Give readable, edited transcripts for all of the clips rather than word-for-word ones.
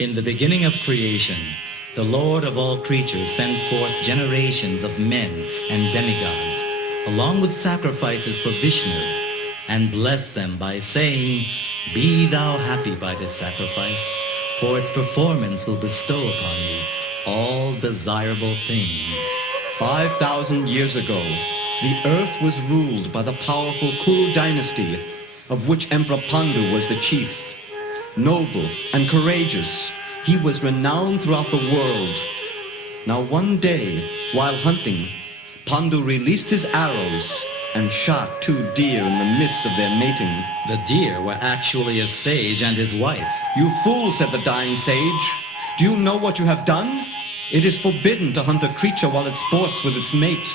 In the beginning of creation, the Lord of all creatures sent forth generations of men and demigods, along with sacrifices for Vishnu, and blessed them by saying, "Be thou happy by this sacrifice, for its performance will bestow upon you all desirable things." 5,000 years ago, the earth was ruled by the powerful Kuru dynasty, of which Emperor Pandu was the chief. Noble and courageous, he was renowned throughout the world. Now one day, while hunting, Pandu released his arrows and shot 2 deer in the midst of their mating. The deer were actually a sage and his wife. "You fool," said the dying sage. "Do you know what you have done? It is forbidden to hunt a creature while it sports with its mate.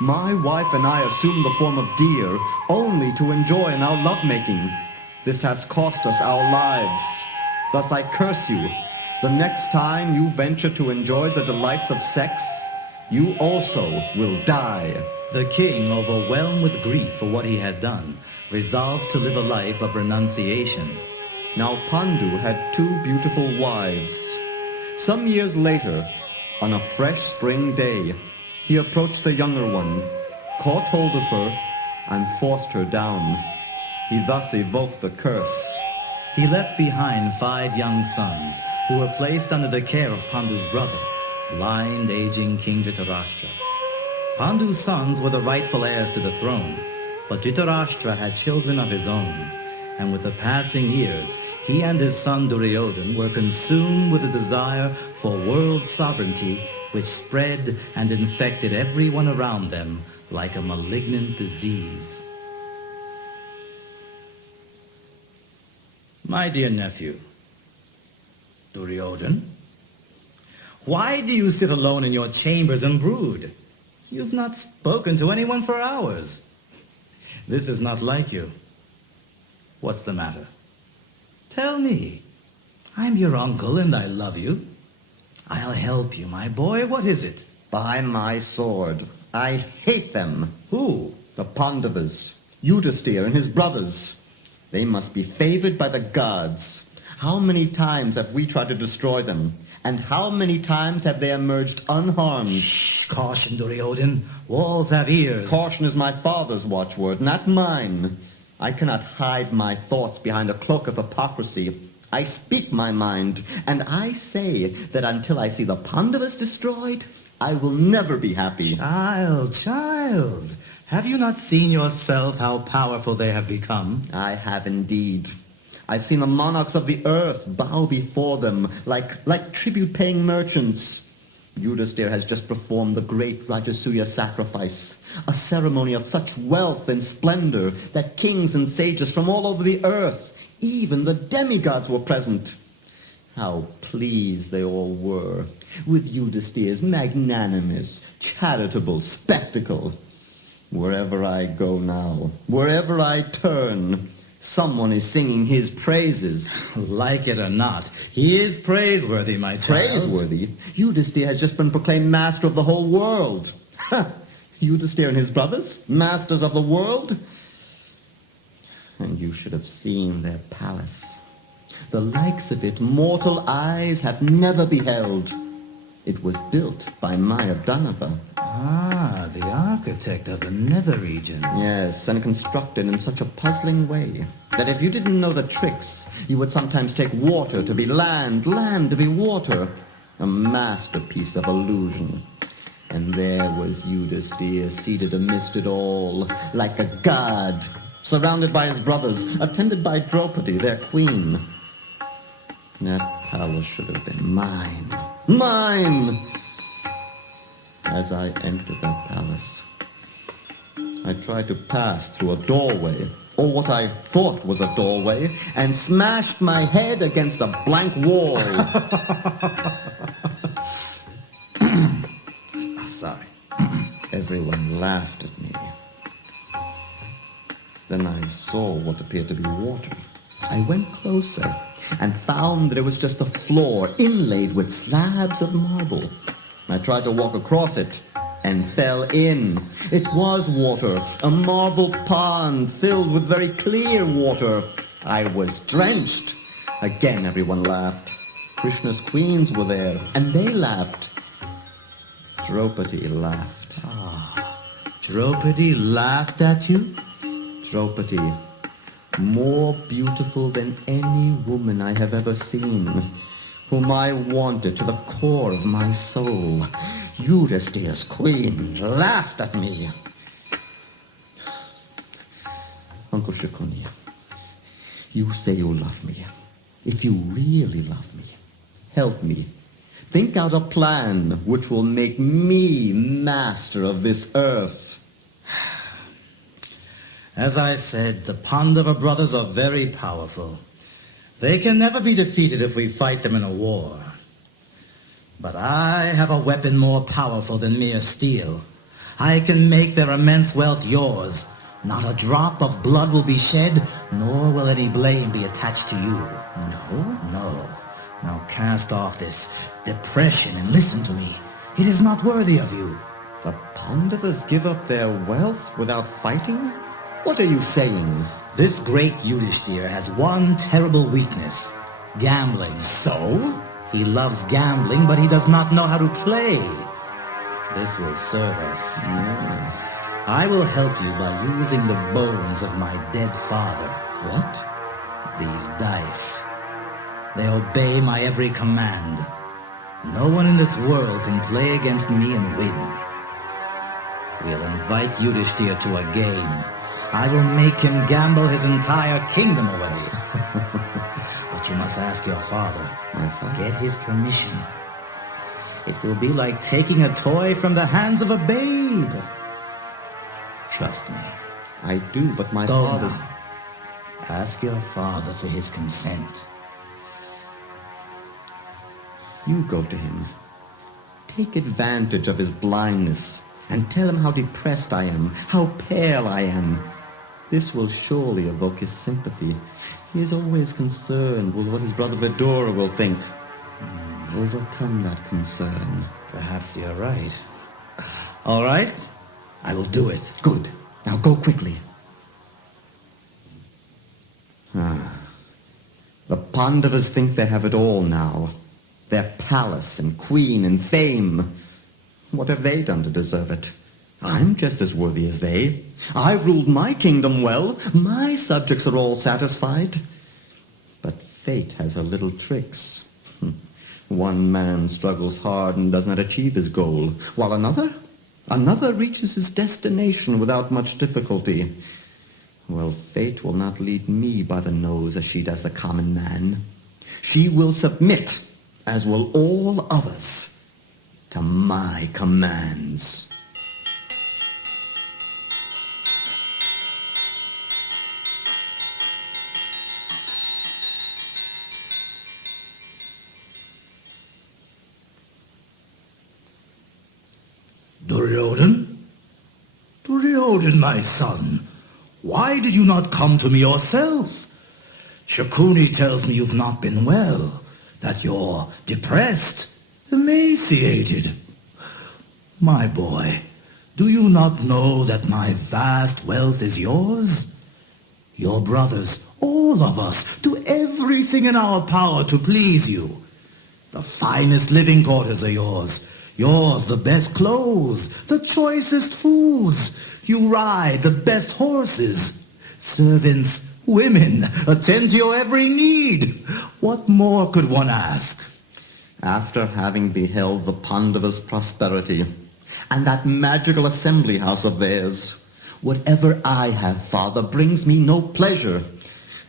My wife and I assumed the form of deer only to enjoy in our lovemaking. This has cost us our lives. Thus I curse you. The next time you venture to enjoy the delights of sex, you also will die." The king, overwhelmed with grief for what he had done, resolved to live a life of renunciation. Now Pandu had 2 beautiful wives. Some years later, on a fresh spring day, he approached the younger one, caught hold of her, and forced her down. He thus evoked the curse. He left behind 5 young sons, who were placed under the care of Pandu's brother, blind, aging King Dhritarashtra. Pandu's sons were the rightful heirs to the throne, but Dhritarashtra had children of his own, and with the passing years, he and his son Duryodhan were consumed with a desire for world sovereignty, which spread and infected everyone around them like a malignant disease. My dear nephew, Duryodhan, why do you sit alone in your chambers and brood? You've not spoken to anyone for hours. This is not like you. What's the matter? Tell me. I'm your uncle and I love you. I'll help you, my boy. What is it? By my sword, I hate them. Who? The Pandavas, Yudhisthira and his brothers. They must be favored by the gods. How many times have we tried to destroy them? And how many times have they emerged unharmed? Shh, caution, Duryodhan. Walls have ears. Caution is my father's watchword, not mine. I cannot hide my thoughts behind a cloak of hypocrisy. I speak my mind, and I say that until I see the Pandavas destroyed, I will never be happy. Child, have you not seen yourself how powerful they have become? I have indeed. I've seen the monarchs of the earth bow before them like tribute-paying merchants. Yudhisthira has just performed the great Rajasuya sacrifice, a ceremony of such wealth and splendor that kings and sages from all over the earth, even the demigods, were present. How pleased they all were with Yudhisthira's magnanimous, charitable spectacle. Wherever I go now, wherever I turn, someone is singing his praises. Like it or not, he is praiseworthy, my child. Praiseworthy? Yudhisthira has just been proclaimed master of the whole world. Ha! Yudhisthira and his brothers, masters of the world? And you should have seen their palace. The likes of it mortal eyes have never beheld. It was built by Mayadanava. Ah, the architect of the nether regions. Yes, and constructed in such a puzzling way that if you didn't know the tricks, you would sometimes take water to be land, land to be water. A masterpiece of illusion. And there was Yudhisthira seated amidst it all, like a god, surrounded by his brothers, attended by Draupadi, their queen. That palace should have been mine. Mine! As I entered that palace, I tried to pass through a doorway, or what I thought was a doorway, and smashed my head against a blank wall. Sorry. Everyone laughed at me. Then I saw what appeared to be water. I went closer and found that it was just a floor inlaid with slabs of marble. I tried to walk across it and fell in. It was water, a marble pond filled with very clear water. I was drenched. Again, everyone laughed. Krishna's queens were there, and they laughed. Draupadi laughed. Draupadi laughed at you? Draupadi, more beautiful than any woman I have ever seen, whom I wanted to the core of my soul. Yudhishthira's queen laughed at me. Uncle Shikunya, you say you love me. If you really love me, help me. Think out a plan which will make me master of this earth. As I said, the Pandava brothers are very powerful. They can never be defeated if we fight them in a war. But I have a weapon more powerful than mere steel. I can make their immense wealth yours. Not a drop of blood will be shed, nor will any blame be attached to you. No? No. Now cast off this depression and listen to me. It is not worthy of you. The Pandavas give up their wealth without fighting? What are you saying? This great Yudhishthira has one terrible weakness. Gambling. So? He loves gambling, but he does not know how to play. This will serve us. Yeah. I will help you by using the bones of my dead father. What? These dice. They obey my every command. No one in this world can play against me and win. We'll invite Yudhishthira to a game. I will make him gamble his entire kingdom away. But you must ask your father. My father? Get his permission. It will be like taking a toy from the hands of a babe. Trust me. I do, but my Go father's... now. Ask your father for his consent. You go to him. Take advantage of his blindness and tell him how depressed I am, how pale I am. This will surely evoke his sympathy. He is always concerned with what his brother Vidura will think. Overcome that concern. Perhaps you're right. All right. I will do it. Good. Now go quickly. The Pandavas think they have it all now. Their palace and queen and fame. What have they done to deserve it? I'm just as worthy as they. I've ruled my kingdom well. My subjects are all satisfied. But fate has her little tricks. One man struggles hard and does not achieve his goal, while another reaches his destination without much difficulty. Well, fate will not lead me by the nose as she does the common man. She will submit, as will all others, to my commands. Duryodhan? Duryodhan, my son, why did you not come to me yourself? Shakuni tells me you've not been well, that you're depressed, emaciated. My boy, do you not know that my vast wealth is yours? Your brothers, all of us, do everything in our power to please you. The finest living quarters are yours. Yours the best clothes, the choicest foods. You ride the best horses. Servants, women, attend to your every need. What more could one ask? After having beheld the Pandavas' prosperity and that magical assembly house of theirs, whatever I have, Father, brings me no pleasure.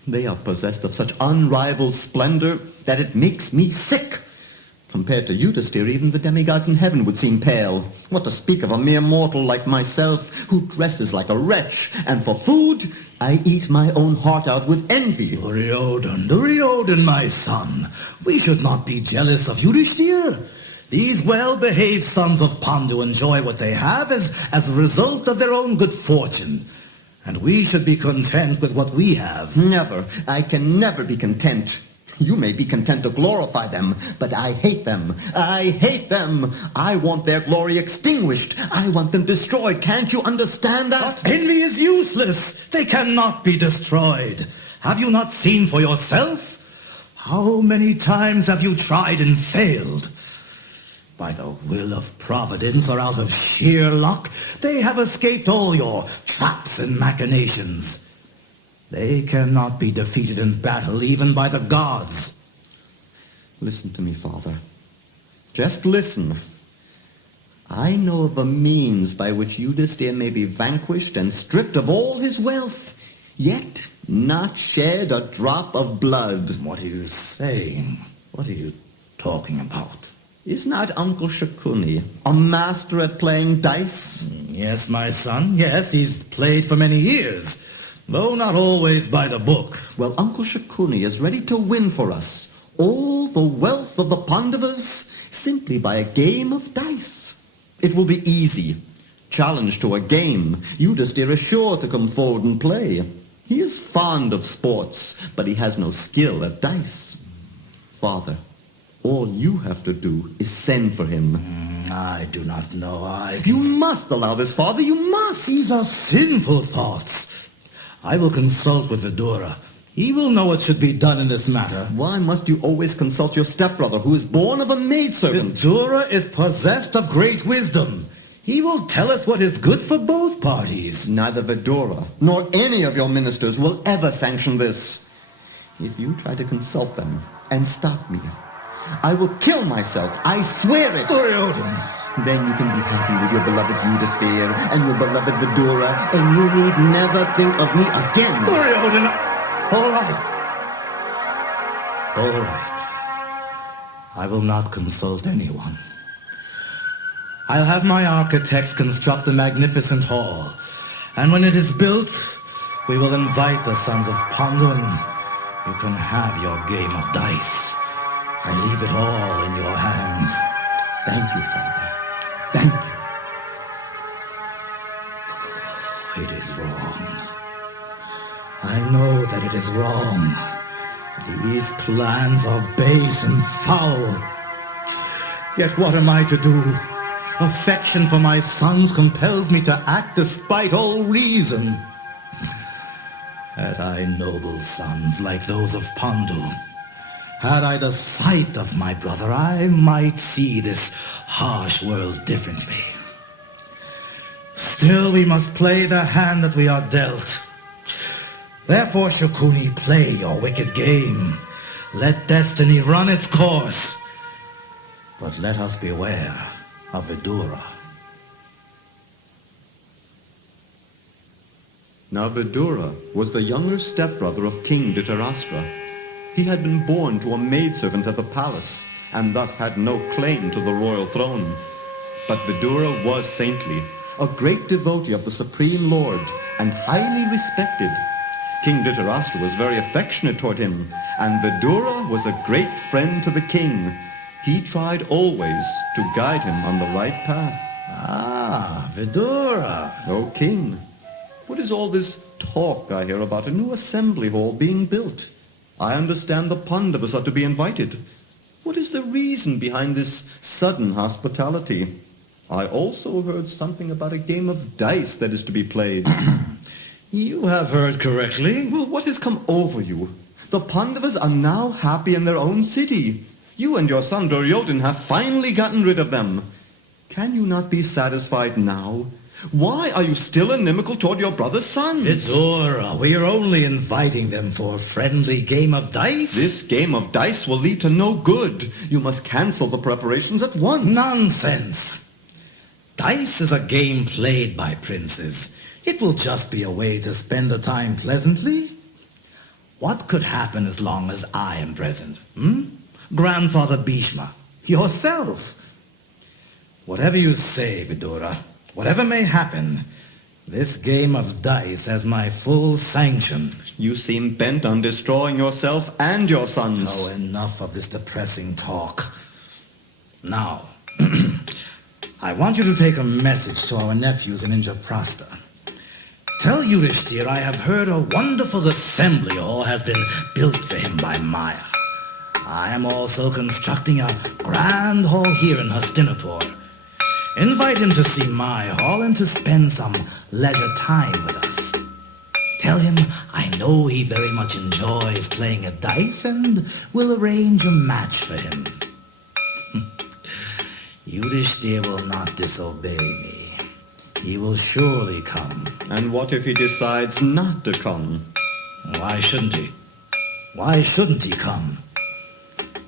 They are possessed of such unrivaled splendor that it makes me sick. Compared to Yudhishthira, even the demigods in heaven would seem pale. What to speak of a mere mortal like myself, who dresses like a wretch, and for food, I eat my own heart out with envy. Duryodhan, my son, we should not be jealous of Yudhishthira. These well-behaved sons of Pandu enjoy what they have as a result of their own good fortune. And we should be content with what we have. Never. I can never be content. You may be content to glorify them, but I hate them. I hate them. I want their glory extinguished. I want them destroyed. Can't you understand that? But envy is useless. They cannot be destroyed. Have you not seen for yourself? How many times have you tried and failed? By the will of Providence or out of sheer luck, they have escaped all your traps and machinations. They cannot be defeated in battle even by the gods. Listen to me, Father. Just listen. I know of a means by which Yudhisthira may be vanquished and stripped of all his wealth, yet not shed a drop of blood. What are you saying? What are you talking about? Is not Uncle Shakuni a master at playing dice? Yes, my son. Yes, he's played for many years, though not always by the book. Well, Uncle Shakuni is ready to win for us all the wealth of the Pandavas simply by a game of dice. It will be easy. Challenged to a game, Yudhisthira is sure to come forward and play. He is fond of sports, but he has no skill at dice. Father, all you have to do is send for him. I do not know. You must allow this, Father. You must. These are sinful thoughts. I will consult with Vidura. He will know what should be done in this matter. Why must you always consult your stepbrother, who is born of a maidservant? Vidura is possessed of great wisdom. He will tell us what is good for both parties. Neither Vidura nor any of your ministers will ever sanction this. If you try to consult them and stop me, I will kill myself. I swear it. Duryodhana. Then you can be happy with your beloved Yudhisthira and your beloved Vidura, and you need never think of me again. Duryodhana. All right. All right. I will not consult anyone. I'll have my architects construct a magnificent hall, and when it is built, we will invite the sons of Pandu, and you can have your game of dice. I leave it all in your hands. Thank you, Father. Thank you. It is wrong. I know that it is wrong. These plans are base and foul. Yet what am I to do? Affection for my sons compels me to act despite all reason. Had I noble sons like those of Pandu, had I the sight of my brother, I might see this harsh world differently. Still, we must play the hand that we are dealt. Therefore, Shakuni, play your wicked game. Let destiny run its course. But let us beware of Vidura. Now Vidura was the younger stepbrother of King Dhritarashtra. He had been born to a maidservant at the palace, and thus had no claim to the royal throne. But Vidura was saintly, a great devotee of the Supreme Lord, and highly respected. King Dhritarashtra was very affectionate toward him, and Vidura was a great friend to the king. He tried always to guide him on the right path. Ah, Vidura. O king, what is all this talk I hear about a new assembly hall being built? I understand the Pandavas are to be invited. What is the reason behind this sudden hospitality? I also heard something about a game of dice that is to be played. You have heard correctly. Well, what has come over you? The Pandavas are now happy in their own city. You and your son Duryodhana have finally gotten rid of them. Can you not be satisfied now? Why are you still inimical toward your brother's sons? Vidura, we are only inviting them for a friendly game of dice. This game of dice will lead to no good. You must cancel the preparations at once. Nonsense. Dice is a game played by princes. It will just be a way to spend the time pleasantly. What could happen as long as I am present? Grandfather Bhishma, yourself. Whatever you say, Vidura, whatever may happen, this game of dice has my full sanction. You seem bent on destroying yourself and your sons. Oh, enough of this depressing talk. Now, I want you to take a message to our nephews in Indraprastha. Tell Yudhisthira I have heard a wonderful assembly hall has been built for him by Maya. I am also constructing a grand hall here in Hastinapur. Invite him to see my hall and to spend some leisure time with us. Tell him I know he very much enjoys playing at dice and will arrange a match for him. Yudhishthir will not disobey me. He will surely come. And what if he decides not to come? Why shouldn't he? Why shouldn't he come?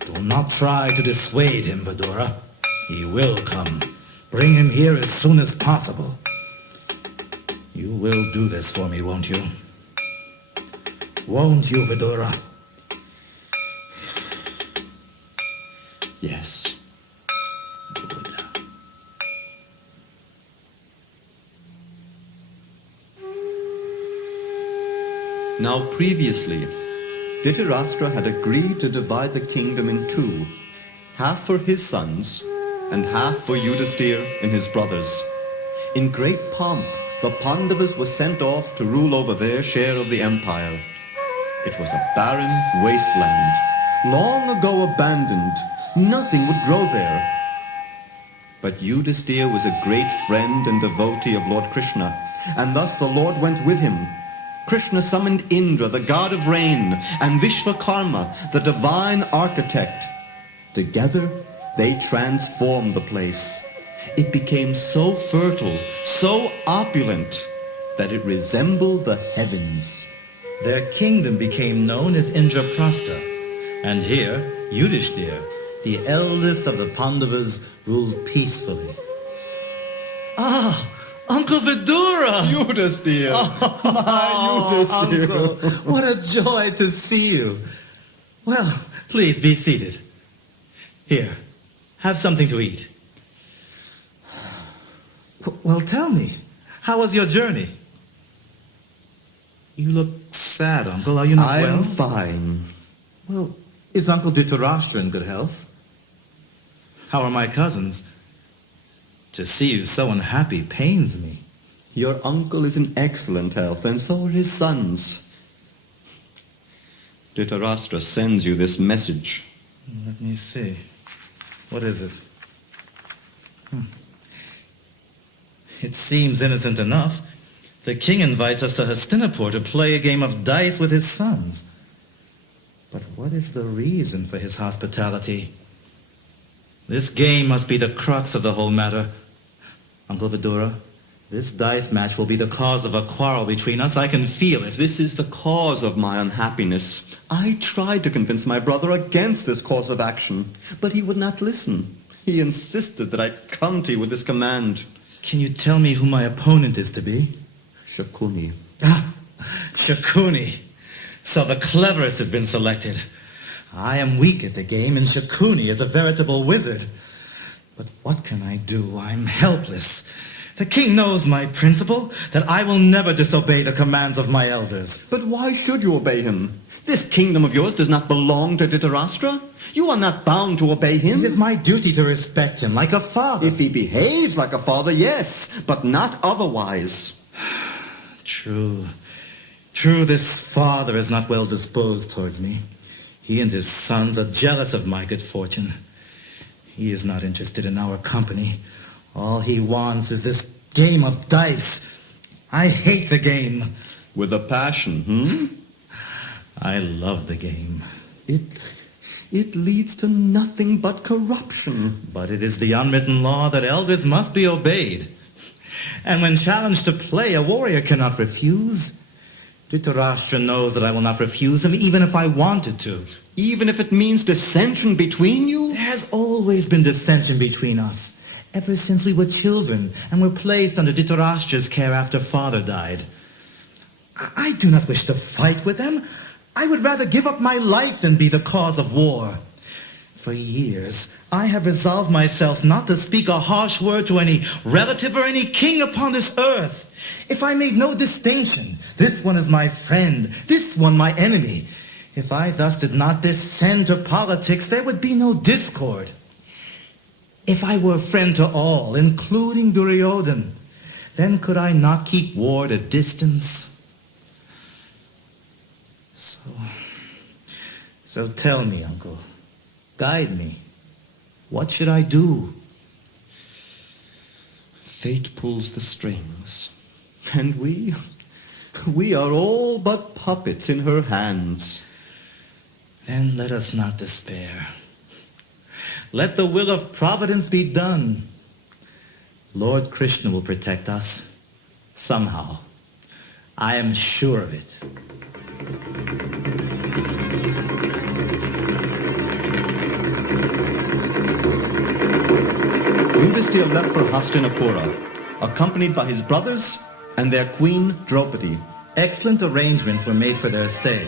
Do not try to dissuade him, Vidura. He will come. Bring him here as soon as possible. You will do this for me, won't you? Won't you, Vidura? Yes. Good. Now previously, Dhritarashtra had agreed to divide the kingdom in two, half for his sons and half for Yudhishthir and his brothers. In great pomp, the Pandavas were sent off to rule over their share of the empire. It was a barren wasteland, long ago abandoned. Nothing would grow there. But Yudhishthir was a great friend and devotee of Lord Krishna, and thus the Lord went with him. Krishna summoned Indra, the god of rain, and Vishvakarma, the divine architect. Together, they transformed the place. It became so fertile, so opulent, that it resembled the heavens. Their kingdom became known as Indraprastha, and here, Yudhishthir, the eldest of the Pandavas, ruled peacefully. Ah, Uncle Vidura! Yudhishthir! Oh, Yudhishthir! Uncle, what a joy to see you. Well, please be seated. Here, have something to eat. Well, tell me, how was your journey? You look sad, Uncle. Are you not well? I'm fine. Well, is Uncle Dhritarashtra in good health? How are my cousins? To see you so unhappy pains me. Your uncle is in excellent health, and so are his sons. Dhritarashtra sends you this message. Let me see. What is it? It seems innocent enough. The king invites us to Hastinapur to play a game of dice with his sons. But what is the reason for his hospitality? This game must be the crux of the whole matter. Uncle Vidura, this dice match will be the cause of a quarrel between us. I can feel it. This is the cause of my unhappiness. I tried to convince my brother against this course of action, but he would not listen. He insisted that I come to you with this command. Can you tell me who my opponent is to be? Shakuni. Ah, Shakuni. So the cleverest has been selected. I am weak at the game, and Shakuni is a veritable wizard. But what can I do? I'm helpless. The king knows my principle, that I will never disobey the commands of my elders. But why should you obey him? This kingdom of yours does not belong to Dhritarashtra. You are not bound to obey him. It is my duty to respect him like a father. If he behaves like a father, yes, but not otherwise. True. True, this father is not well disposed towards me. He and his sons are jealous of my good fortune. He is not interested in our company. All he wants is this game of dice. I hate the game. With a passion, I love the game. It leads to nothing but corruption. But it is the unwritten law that elders must be obeyed. And when challenged to play, a warrior cannot refuse. Dhritarashtra knows that I will not refuse him, even if I wanted to. Even if it means dissension between you? There has always been dissension between us, ever since we were children and were placed under Dhritarashtra's care after father died. I do not wish to fight with them. I would rather give up my life than be the cause of war. For years, I have resolved myself not to speak a harsh word to any relative or any king upon this earth. If I made no distinction, this one is my friend, this one my enemy. If I thus did not descend to politics, there would be no discord. If I were a friend to all, including Duryodhan, then could I not keep war at a distance? So tell me, Uncle, guide me. What should I do? Fate pulls the strings, and we We are all but puppets in her hands. Then let us not despair. Let the will of Providence be done. Lord Krishna will protect us. Somehow. I am sure of it. Yudhisthira left for Hastinapura, accompanied by his brothers and their queen Draupadi. Excellent arrangements were made for their stay.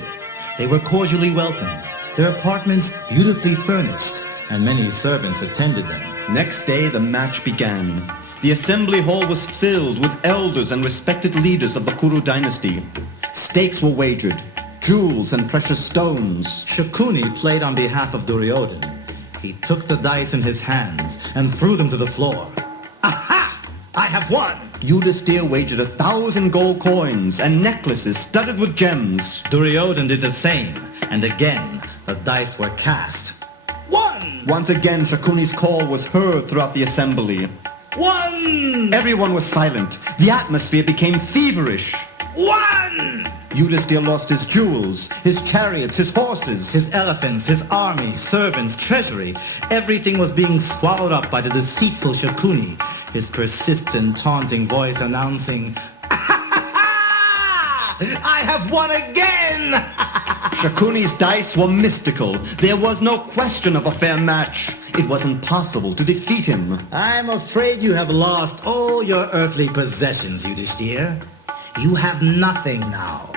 They were cordially welcomed, their apartments beautifully furnished, and many servants attended them. Next day, the match began. The assembly hall was filled with elders and respected leaders of the Kuru dynasty. Stakes were wagered, jewels and precious stones. Shakuni played on behalf of Duryodhan. He took the dice in his hands and threw them to the floor. Aha! I have won! Yudhisthira wagered 1,000 gold coins and necklaces studded with gems. Duryodhan did the same, and again the dice were cast. One! Once again, Shakuni's call was heard throughout the assembly. One! Everyone was silent. The atmosphere became feverish. One! Yudhisthira lost his jewels, his chariots, his horses. His elephants, his army, servants, treasury. Everything was being swallowed up by the deceitful Shakuni, his persistent, taunting voice announcing, I have won again! Shakuni's dice were mystical. There was no question of a fair match. It was impossible to defeat him. I'm afraid you have lost all your earthly possessions, Yudhisthira. You have nothing now.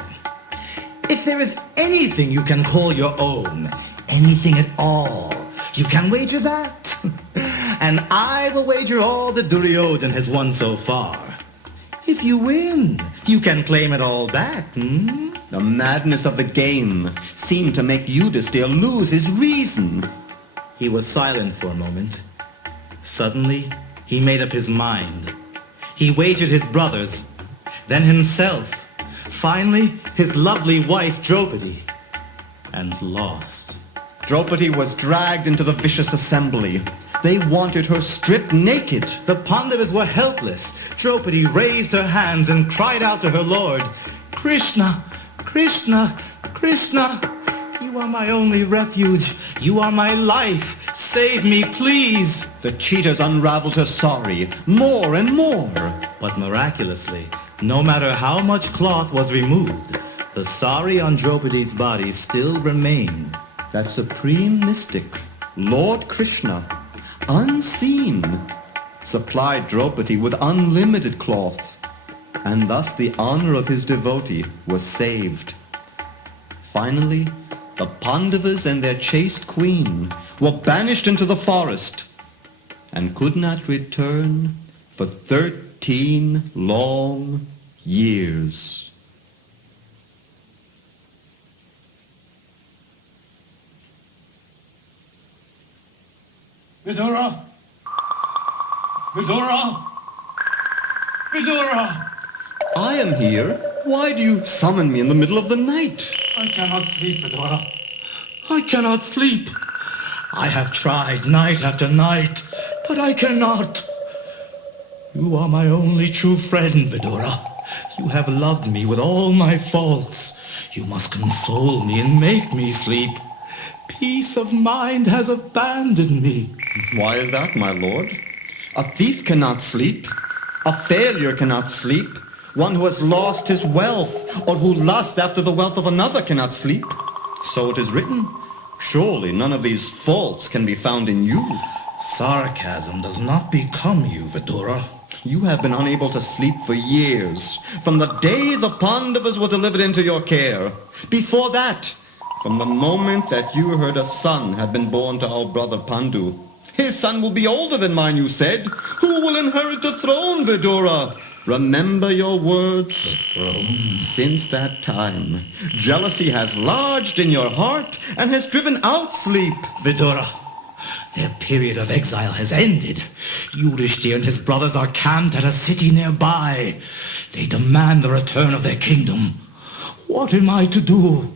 If there is anything you can call your own, anything at all, you can wager that. And I will wager all that Duryodhan has won so far. If you win, you can claim it all back, The madness of the game seemed to make Yudhisthira lose his reason. He was silent for a moment. Suddenly, he made up his mind. He wagered his brothers, then himself, finally his lovely wife Draupadi, and lost. Draupadi was dragged into the vicious assembly. They wanted her stripped naked. The Pandavas were helpless. Draupadi raised her hands and cried out to her lord, Krishna, Krishna, Krishna, you are my only refuge. You are my life. Save me, please. The cheaters unraveled her sari more and more. But miraculously, no matter how much cloth was removed, the sari on Draupadi's body still remained. That supreme mystic, Lord Krishna, unseen, supplied Draupadi with unlimited cloth, and thus the honor of his devotee was saved. Finally, the Pandavas and their chaste queen were banished into the forest and could not return for 13 long years. Vidura! Vidura! Vidura! I am here. Why do you summon me in the middle of the night? I cannot sleep, Vidura. I cannot sleep. I have tried night after night, but I cannot. You are my only true friend, Vidura. You have loved me with all my faults. You must console me and make me sleep. Peace of mind has abandoned me. Why is that, my lord? A thief cannot sleep. A failure cannot sleep. One who has lost his wealth or who lusts after the wealth of another cannot sleep. So it is written. Surely none of these faults can be found in you. Sarcasm does not become you, Vidura. You have been unable to sleep for years, from the day the Pandavas were delivered into your care. Before that, from the moment that you heard a son had been born to our brother Pandu. His son will be older than mine, you said. Who will inherit the throne, Vidura? Remember your words. The throne. Since that time, jealousy has lodged in your heart and has driven out sleep. Vidura, their period of exile has ended. Yudhisthira and his brothers are camped at a city nearby. They demand the return of their kingdom. What am I to do?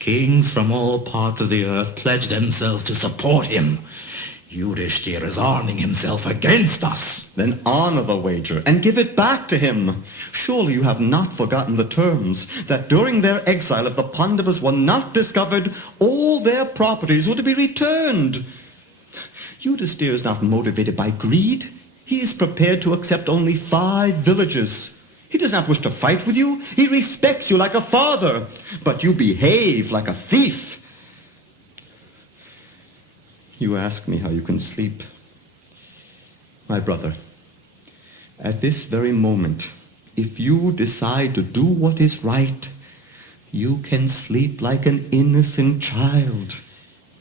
Kings from all parts of the earth pledge themselves to support him. Yudhishthir is arming himself against us. Then honor the wager and give it back to him. Surely you have not forgotten the terms, that during their exile, if the Pandavas were not discovered, all their properties were to be returned. Yudhishthir is not motivated by greed. He is prepared to accept only 5 villages. He does not wish to fight with you. He respects you like a father, but you behave like a thief. You ask me how you can sleep. My brother, at this very moment, if you decide to do what is right, you can sleep like an innocent child.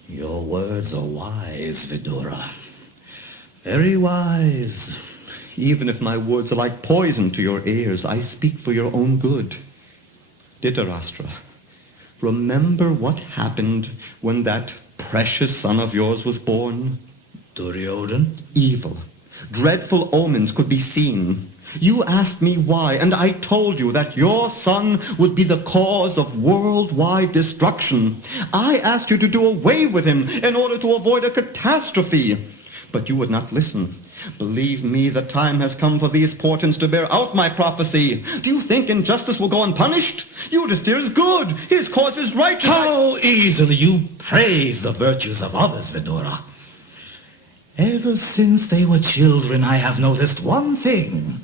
Your words are wise, Vidura. Very wise. Even if my words are like poison to your ears, I speak for your own good. Dhritarashtra, remember what happened when that precious son of yours was born? Duryodhan? Evil, dreadful omens could be seen. You asked me why, and I told you that your son would be the cause of worldwide destruction. I asked you to do away with him in order to avoid a catastrophe. But you would not listen. Believe me, the time has come for these portents to bear out my prophecy. Do you think injustice will go unpunished? Yudhishthir is good. His cause is righteous. How easily you praise the virtues of others, Vidura. Ever since they were children, I have noticed one thing.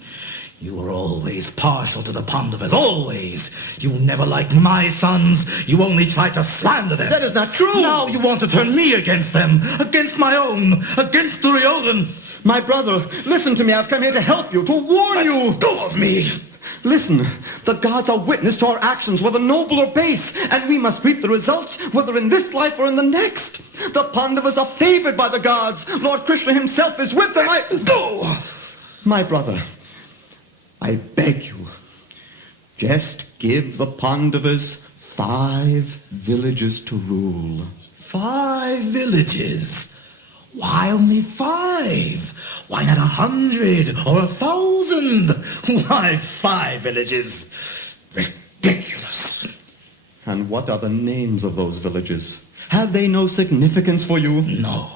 You were always partial to the Pandavas, always. You never liked my sons. You only tried to slander them. That is not true. Now you want to turn me against them, against my own, against Duryodhan. My brother, listen to me. I've come here to help you, to warn you. Go of me. Listen, the gods are witness to our actions, whether noble or base, and we must reap the results, whether in this life or in the next. The Pandavas are favored by the gods. Lord Krishna himself is with them. Go! My brother, I beg you, just give the Pandavas 5 villages to rule. 5 villages? Why only 5? Why not 100 or 1,000? Why 5 villages? Ridiculous. And what are the names of those villages? Have they no significance for you? No.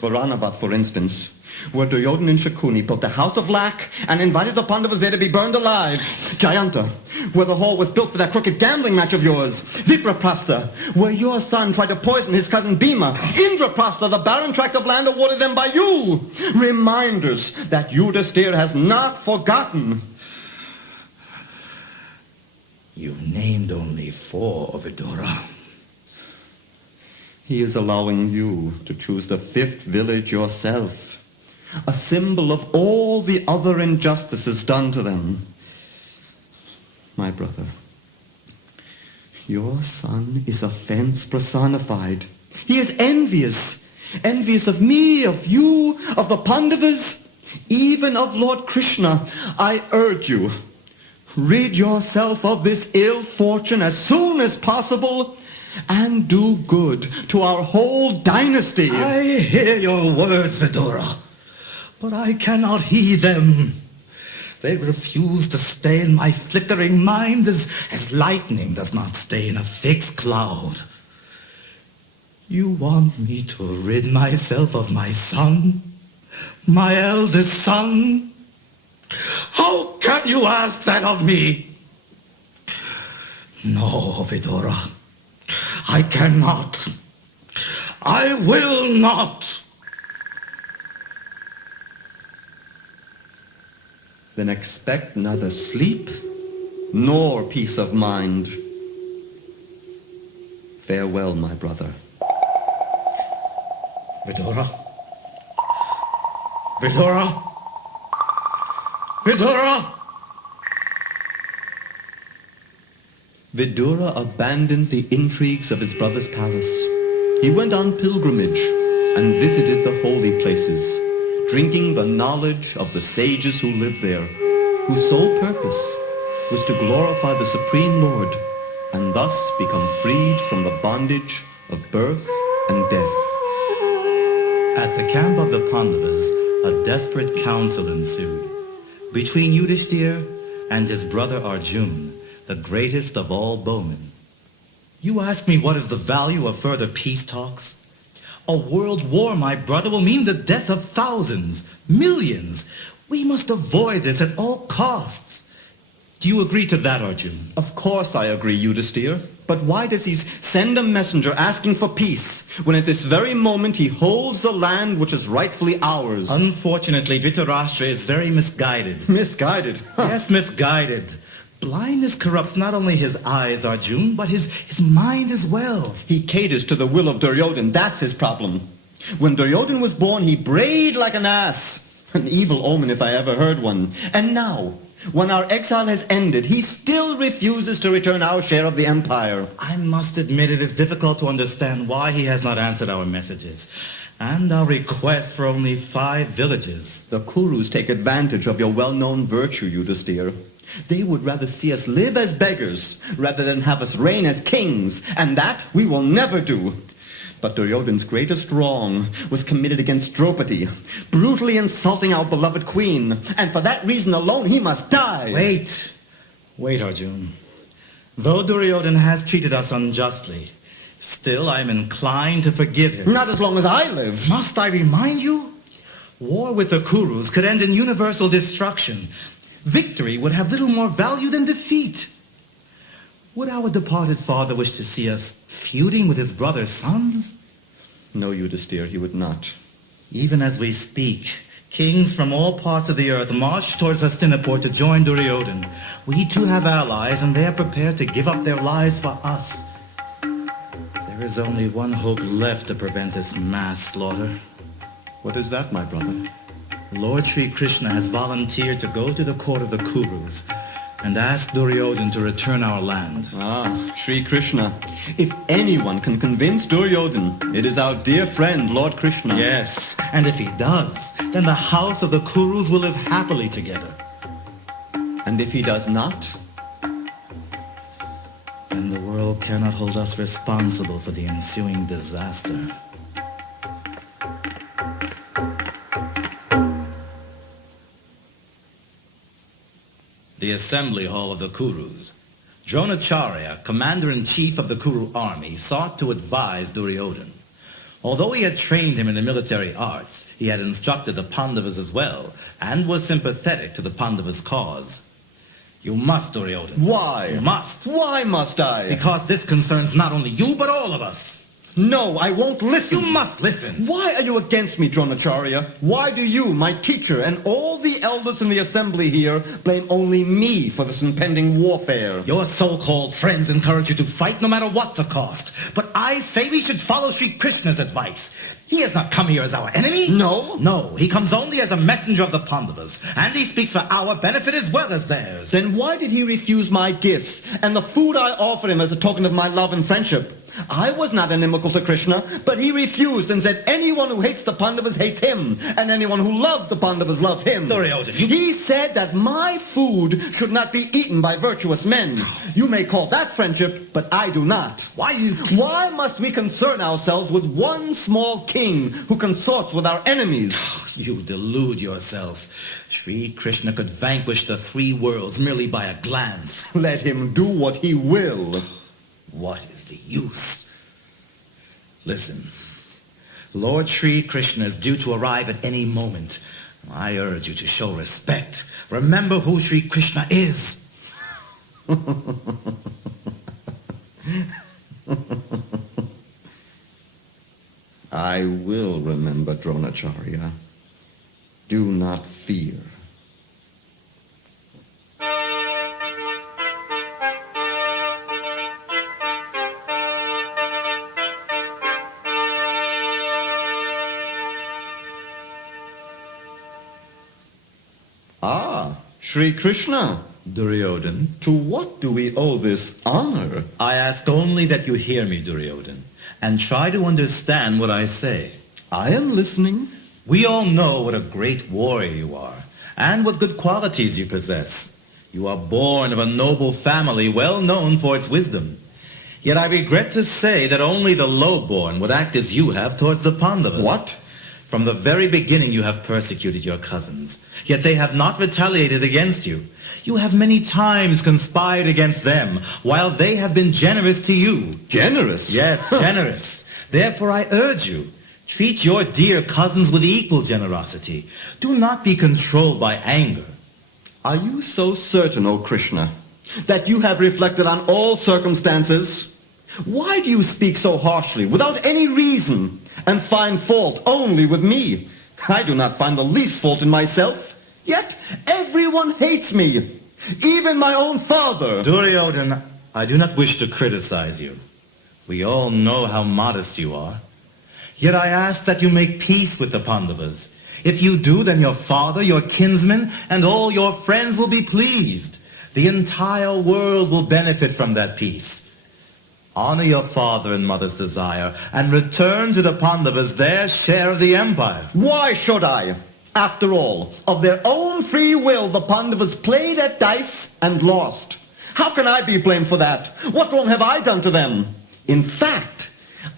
Varanavat, for instance, where Duryodhan and Shakuni built the house of lac and invited the Pandavas there to be burned alive. Jayanta, where the hall was built for that crooked gambling match of yours. Vipraprastha, where your son tried to poison his cousin Bhima. Indraprastha, the barren tract of land awarded them by you. Reminders that Yudhishthir has not forgotten. You named only 4, Vidura. He is allowing you to choose the 5th village yourself. A symbol of all the other injustices done to them. My brother, your son is offense personified. He is envious. Envious of me, of you, of the Pandavas, even of Lord Krishna. I urge you, rid yourself of this ill fortune as soon as possible and do good to our whole dynasty. I hear your words, Vidura, but I cannot heed them. They refuse to stay in my flickering mind as lightning does not stay in a fixed cloud. You want me to rid myself of my son, my eldest son? How can you ask that of me? No, Vidura, I cannot. I will not. Then expect neither sleep nor peace of mind. Farewell, my brother. Vidura? Vidura? Vidura? Vidura abandoned the intrigues of his brother's palace. He went on pilgrimage and visited the holy places, drinking the knowledge of the sages who lived there, whose sole purpose was to glorify the Supreme Lord and thus become freed from the bondage of birth and death. At the camp of the Pandavas, a desperate council ensued between Yudhishthir and his brother Arjun, the greatest of all bowmen. You ask me what is the value of further peace talks? A world war, my brother, will mean the death of thousands, millions. We must avoid this at all costs. Do you agree to that, Arjun? Of course I agree, Yudhisthira. But why does he send a messenger asking for peace, when at this very moment he holds the land which is rightfully ours? Unfortunately, Dhritarashtra is very misguided. Misguided? Yes, misguided. Blindness corrupts not only his eyes, Arjun, but his mind as well. He caters to the will of Duryodhan. That's his problem. When Duryodhan was born, he brayed like an ass. An evil omen if I ever heard one. And now, when our exile has ended, he still refuses to return our share of the empire. I must admit it is difficult to understand why he has not answered our messages and our request for only 5 villages. The Kurus take advantage of your well-known virtue, Yudhisthira. They would rather see us live as beggars rather than have us reign as kings, and that we will never do. But Duryodhan's greatest wrong was committed against Draupadi, brutally insulting our beloved queen, and for that reason alone he must die. Wait, Arjun. Though Duryodhan has treated us unjustly, still I am inclined to forgive him. Not as long as I live. Must I remind you? War with the Kurus could end in universal destruction. Victory would have little more value than defeat. Would our departed father wish to see us feuding with his brother's sons? No, Yudhisthira, he would not. Even as we speak, kings from all parts of the earth march towards Hastinapur to join Duryodhan. We too have allies, and they are prepared to give up their lives for us. There is only one hope left to prevent this mass slaughter. What is that, my brother? Lord Sri Krishna has volunteered to go to the court of the Kurus and ask Duryodhan to return our land. Ah, Sri Krishna. If anyone can convince Duryodhan, it is our dear friend, Lord Krishna. Yes, and if he does, then the house of the Kurus will live happily together. And if he does not? Then the world cannot hold us responsible for the ensuing disaster. The assembly hall of the Kurus. Dronacharya, commander-in-chief of the Kuru army, sought to advise Duryodhan. Although he had trained him in the military arts, he had instructed the Pandavas as well, and was sympathetic to the Pandavas' cause. You must, Duryodhan. Why? You must. Why must I? Because this concerns not only you, but all of us. No, I won't listen. You must listen. Why are you against me, Dronacharya? Why do you, my teacher, and all the elders in the assembly here blame only me for this impending warfare? Your so-called friends encourage you to fight no matter what the cost. But I say we should follow Sri Krishna's advice. He has not come here as our enemy. No? No, he comes only as a messenger of the Pandavas, and he speaks for our benefit as well as theirs. Then why did he refuse my gifts and the food I offered him as a token of my love and friendship? I was not inimical to Krishna, but he refused and said anyone who hates the Pandavas hates him, and anyone who loves the Pandavas loves him. Duryodhan, He said that my food should not be eaten by virtuous men. You may call that friendship, but I do not. Why must we concern ourselves with one small king who consorts with our enemies? You delude yourself. Sri Krishna could vanquish the 3 worlds merely by a glance. Let him do what he will. What is the use? Listen, Lord Sri Krishna is due to arrive at any moment. I urge you to show respect. Remember who Sri Krishna is. I will remember, Dronacharya. Do not fear. Ah, Sri Krishna. Duryodhan, To what do we owe this honor? I ask only that you hear me, Duryodhan, and try to understand what I say. I am listening. We all know what a great warrior you are, and what good qualities you possess. You are born of a noble family well known for its wisdom. Yet I regret to say that only the low-born would act as you have towards the Pandavas. What? From the very beginning you have persecuted your cousins, yet they have not retaliated against you. You have many times conspired against them, while they have been generous to you. Generous? Yes, generous. Therefore I urge you, Treat your dear cousins with equal generosity. Do not be controlled by anger. Are you so certain, O Krishna, that you have reflected on all circumstances? Why do you speak so harshly, without any reason, and find fault only with me? I do not find the least fault in myself, yet everyone hates me, even my own father. Duryodhana, I do not wish to criticize you. We all know how modest you are. Yet I ask that you make peace with the Pandavas. If you do, then your father, your kinsmen, and all your friends will be pleased. The entire world will benefit from that peace. Honor your father and mother's desire, and return to the Pandavas their share of the empire. Why should I? After all, of their own free will, the Pandavas played at dice and lost. How can I be blamed for that? What wrong have I done to them? In fact,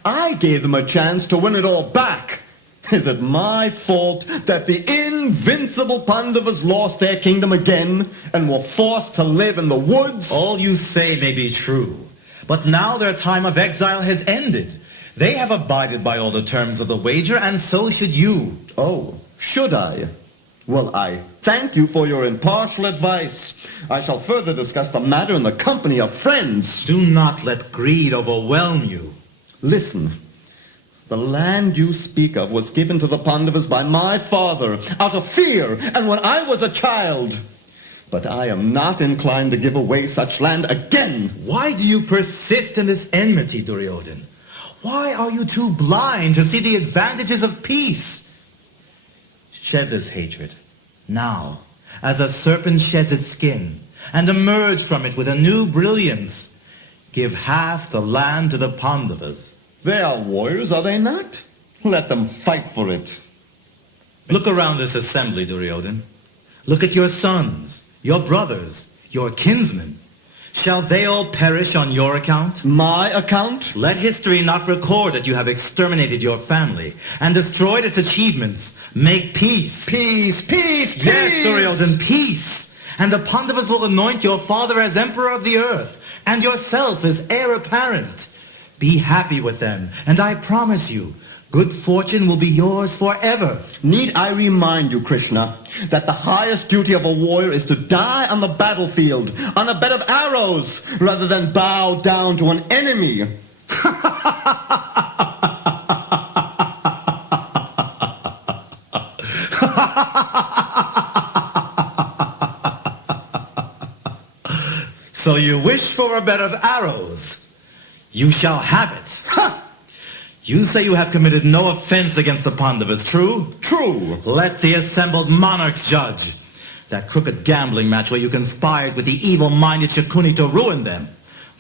I gave them a chance to win it all back. Is it my fault that the invincible Pandavas lost their kingdom again and were forced to live in the woods? All you say may be true, but now their time of exile has ended. They have abided by all the terms of the wager, and so should you. Oh, should I? Well, I thank you for your impartial advice. I shall further discuss the matter in the company of friends. Do not let greed overwhelm you. Listen, the land you speak of was given to the Pandavas by my father out of fear and when I was a child. But I am not inclined to give away such land again. Why do you persist in this enmity, Duryodhana? Why are you too blind to see the advantages of peace? Shed this hatred, now, as a serpent sheds its skin, and emerge from it with a new brilliance. Give half the land to the Pandavas. They are warriors, are they not? Let them fight for it. Look around this assembly, Duryodhana. Look at your sons, your brothers, your kinsmen. Shall they all perish on your account? My account? Let history not record that you have exterminated your family and destroyed its achievements. Make peace. Peace, peace, peace! Yes, Duryodhana, peace. And the Pandavas will anoint your father as emperor of the earth, and yourself as heir apparent. Be happy with them, and I promise you, good fortune will be yours forever. Need I remind you, Krishna, that the highest duty of a warrior is to die on the battlefield, on a bed of arrows, rather than bow down to an enemy. So you wish for a bed of arrows? You shall have it. Ha! You say you have committed no offense against the Pandavas, true? True. Let the assembled monarchs judge. That crooked gambling match where you conspired with the evil-minded Shakuni to ruin them.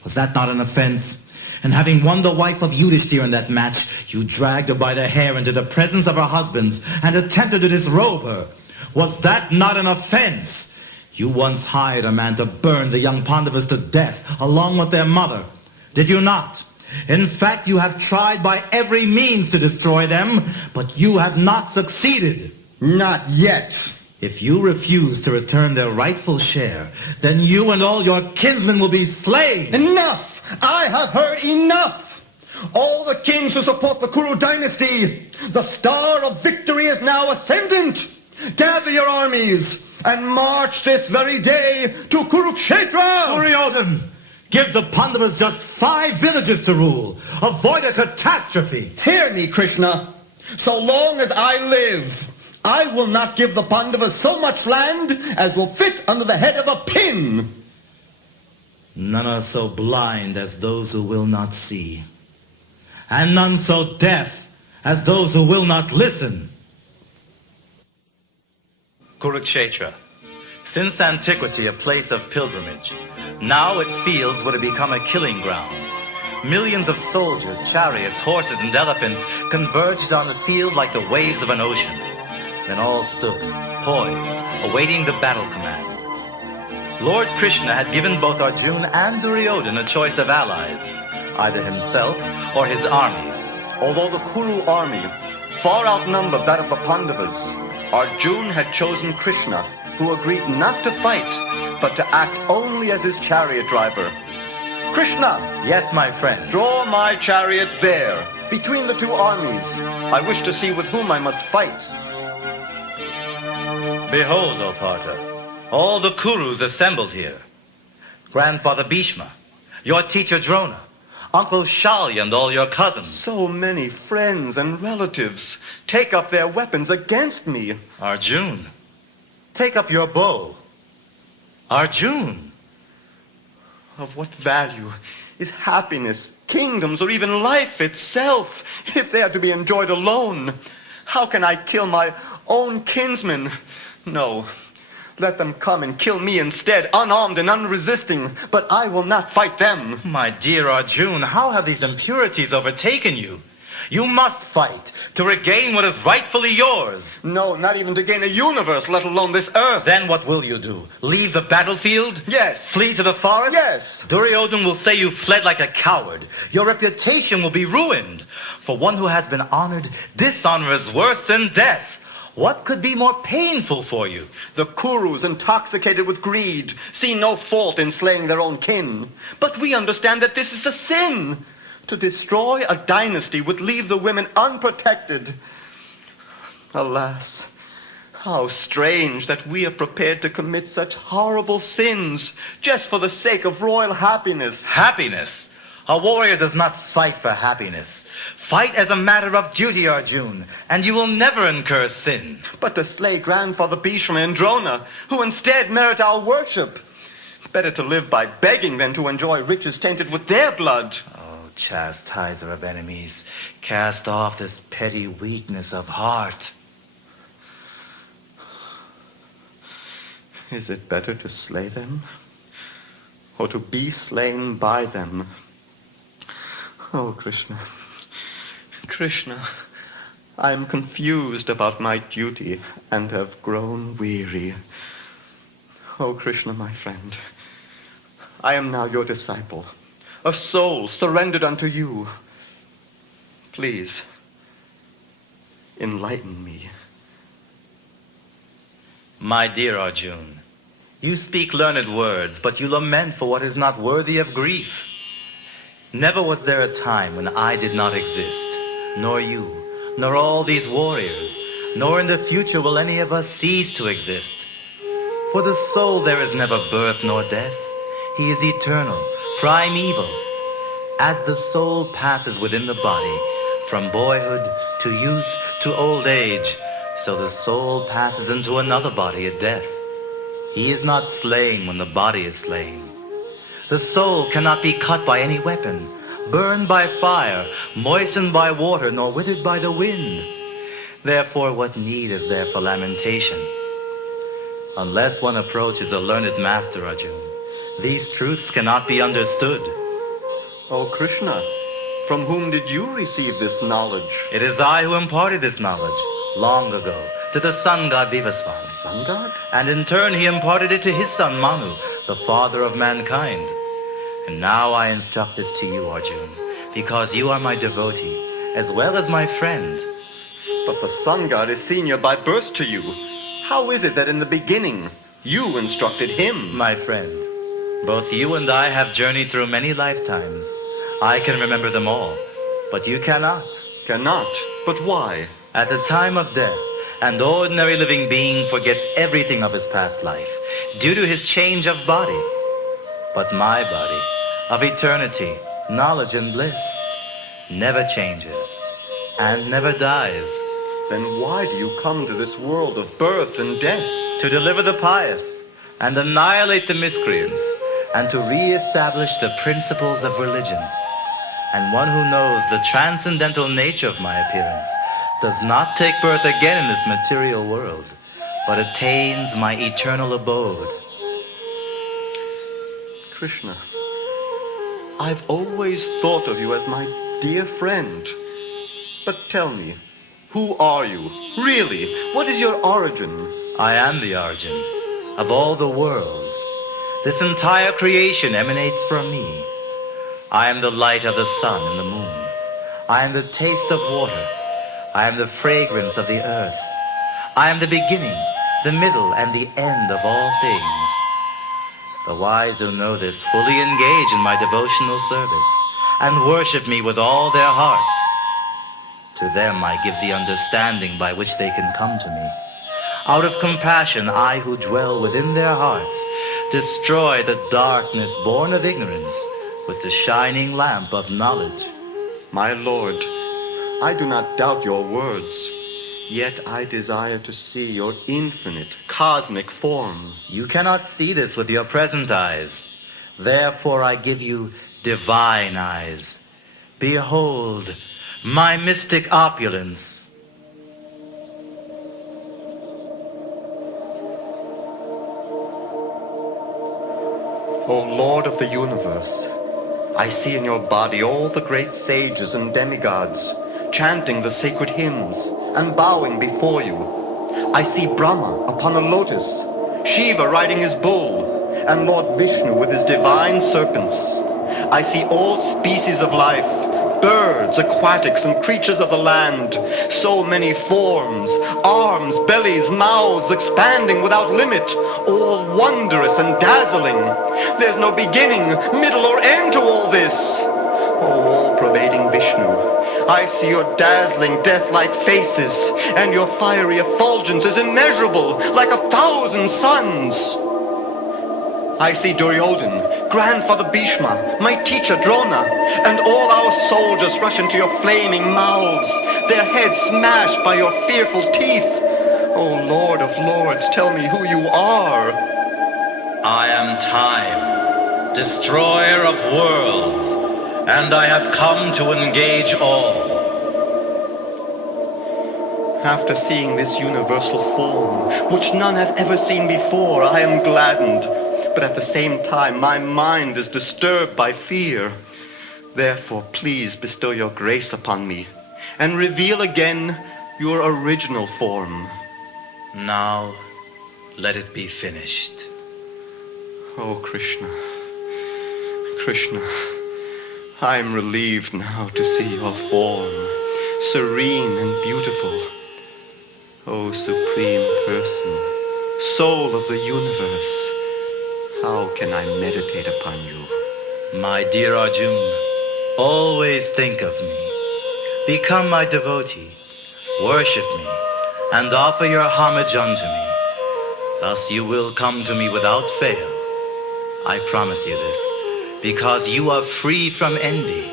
Was that not an offense? And having won the wife of Yudhishthira in that match, you dragged her by the hair into the presence of her husbands and attempted to disrobe her. Was that not an offense? You once hired a man to burn the young Pandavas to death along with their mother. Did you not? In fact, you have tried by every means to destroy them, but you have not succeeded. Not yet. If you refuse to return their rightful share, then you and all your kinsmen will be slain. Enough! I have heard enough! All the kings who support the Kuru dynasty, the star of victory is now ascendant. Gather your armies and march this very day to Kurukshetra! Duryodhana, give the Pandavas just 5 villages to rule. Avoid a catastrophe. Hear me, Krishna. So long as I live, I will not give the Pandavas so much land as will fit under the head of a pin. None are so blind as those who will not see, and none so deaf as those who will not listen. Kurukshetra, since antiquity a place of pilgrimage, now its fields were to become a killing ground. Millions of soldiers, chariots, horses, and elephants converged on the field like the waves of an ocean. Then all stood, poised, awaiting the battle command. Lord Krishna had given both Arjuna and Duryodhana a choice of allies, either himself or his armies. Although the Kuru army far outnumbered that of the Pandavas, Arjuna had chosen Krishna, who agreed not to fight, but to act only as his chariot driver. Krishna! Yes, my friend. Draw my chariot there. between the two armies. I wish to see with whom I must fight. Behold, O Partha, all the Kurus assembled here. Grandfather Bhishma, your teacher Drona, Uncle Shalya and all your cousins. So many friends and relatives take up their weapons against me. Arjun, take up your bow. Arjun. Of what value is happiness, kingdoms, or even life itself if they are to be enjoyed alone? How can I kill my own kinsmen? No. Let them come and kill me instead, unarmed and unresisting, but I will not fight them. My dear Arjun, how have these impurities overtaken you? You must fight to regain what is rightfully yours. No, not even to gain a universe, let alone this earth. Then what will you do? Leave the battlefield? Yes. Flee to the forest? Yes. Duryodhan will say you fled like a coward. Your reputation will be ruined. For one who has been honored, dishonor is worse than death. What could be more painful for you? The Kurus, intoxicated with greed, see no fault in slaying their own kin. But we understand that this is a sin. To destroy a dynasty would leave the women unprotected. Alas, how strange that we are prepared to commit such horrible sins just for the sake of royal happiness. Happiness? A warrior does not fight for happiness. Fight as a matter of duty, Arjun, and you will never incur sin. But to slay Grandfather Bhishma and Drona, who instead merit our worship. Better to live by begging than to enjoy riches tainted with their blood. Oh, chastiser of enemies, cast off this petty weakness of heart. Is it better to slay them, or to be slain by them? Oh, Krishna. Krishna, I am confused about my duty and have grown weary. Oh, Krishna, my friend, I am now your disciple, a soul surrendered unto you. Please, enlighten me. My dear Arjun, you speak learned words, but you lament for what is not worthy of grief. Never was there a time when I did not exist, nor you, nor all these warriors, nor in the future will any of us cease to exist. For the soul there is never birth nor death. He is eternal, primeval. As the soul passes within the body, from boyhood to youth to old age, so the soul passes into another body at death. He is not slain when the body is slain. The soul cannot be cut by any weapon, burned by fire, moistened by water, nor withered by the wind. Therefore, what need is there for lamentation? Unless one approaches a learned master, Arjun, these truths cannot be understood. Oh, Krishna, from whom did you receive this knowledge? It is I who imparted this knowledge, long ago, to the sun god Vivasvan. Sun god? And in turn he imparted it to his son Manu, the father of mankind. And now I instruct this to you, Arjun, because you are my devotee, as well as my friend. But the sun god is senior by birth to you. How is it that in the beginning you instructed him? My friend, both you and I have journeyed through many lifetimes. I can remember them all, but you cannot. Cannot? But why? At the time of death, an ordinary living being forgets everything of his past life due to his change of body. But my body, of eternity, knowledge and bliss, never changes and never dies. Then why do you come to this world of birth and death? To deliver the pious and annihilate the miscreants and to re-establish the principles of religion. And one who knows the transcendental nature of my appearance does not take birth again in this material world, but attains my eternal abode. Krishna, I've always thought of you as my dear friend. But tell me, who are you? Really, what is your origin? I am the origin of all the worlds. This entire creation emanates from me. I am the light of the sun and the moon. I am the taste of water. I am the fragrance of the earth. I am the beginning, the middle, and the end of all things. The wise who know this fully engage in my devotional service and worship me with all their hearts. To them I give the understanding by which they can come to me. Out of compassion, I who dwell within their hearts, destroy the darkness born of ignorance with the shining lamp of knowledge. My lord, I do not doubt your words, yet I desire to see your infinite, cosmic form. You cannot see this with your present eyes. Therefore I give you divine eyes. Behold my mystic opulence. O Lord of the universe, I see in your body all the great sages and demigods, chanting the sacred hymns and bowing before you. I see Brahma upon a lotus, Shiva riding his bull, and Lord Vishnu with his divine serpents. I see all species of life, birds, aquatics, and creatures of the land, so many forms, arms, bellies, mouths, expanding without limit, all wondrous and dazzling. There's no beginning, middle, or end to all this. Oh, all-pervading Vishnu, I see your dazzling, death-like faces, and your fiery effulgence is immeasurable, like 1,000 suns. I see Duryodhan, grandfather Bhishma, my teacher Drona, and all our soldiers rush into your flaming mouths, their heads smashed by your fearful teeth. O Lord of Lords, tell me who you are. I am Time, destroyer of worlds, and I have come to engage all. After seeing this universal form, which none have ever seen before, I am gladdened. But at the same time, my mind is disturbed by fear. Therefore, please bestow your grace upon me and reveal again your original form. Now, let it be finished. Oh, Krishna, Krishna, I am relieved now to see your form, serene and beautiful. Oh, Supreme Person, Soul of the universe, how can I meditate upon you? My dear Arjun, always think of me. Become my devotee, worship me, and offer your homage unto me. Thus you will come to me without fail. I promise you this, because you are free from envy,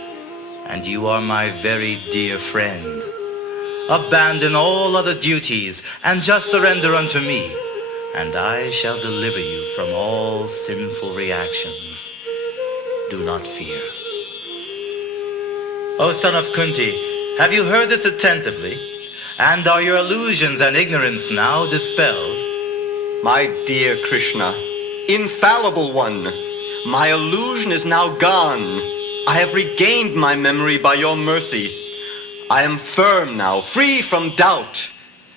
and you are my very dear friend. Abandon all other duties, and just surrender unto me, and I shall deliver you from all sinful reactions. Do not fear. O son of Kunti, have you heard this attentively? And are your illusions and ignorance now dispelled? My dear Krishna, infallible one, my illusion is now gone. I have regained my memory by your mercy. I am firm now, free from doubt,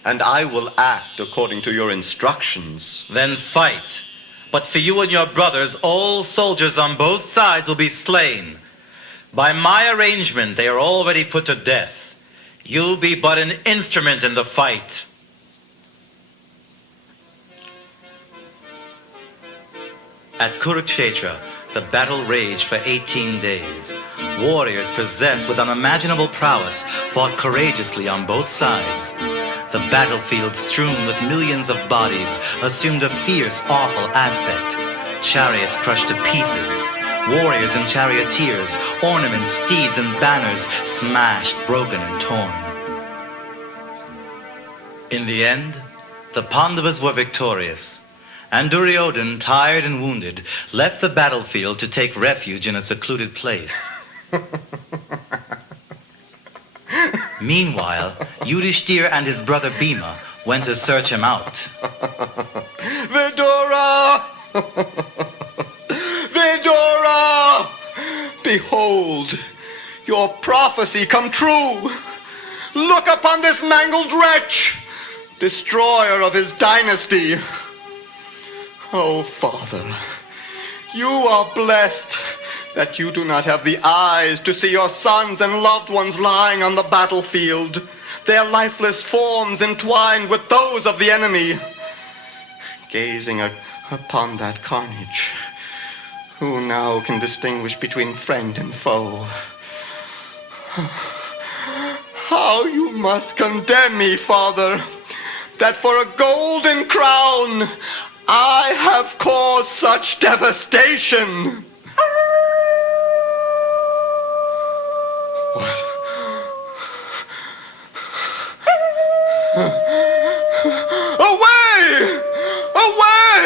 and I will act according to your instructions. Then fight. But for you and your brothers, all soldiers on both sides will be slain. By my arrangement, they are already put to death. You'll be but an instrument in the fight. At Kurukshetra, the battle raged for 18 days. Warriors possessed with unimaginable prowess fought courageously on both sides. The battlefield, strewn with millions of bodies, assumed a fierce, awful aspect. Chariots crushed to pieces. Warriors and charioteers, ornaments, steeds, and banners smashed, broken, and torn. In the end, the Pandavas were victorious, and Duryodhan, tired and wounded, left the battlefield to take refuge in a secluded place. Meanwhile, Yudhishthira and his brother Bhima went to search him out. Vidura! Vidura! Behold, your prophecy come true. Look upon this mangled wretch, destroyer of his dynasty. Oh, Father, you are blessed that you do not have the eyes to see your sons and loved ones lying on the battlefield, their lifeless forms entwined with those of the enemy. Gazing upon that carnage, who now can distinguish between friend and foe? How you must condemn me, Father, that for a golden crown I have caused such devastation. What? Away! Away!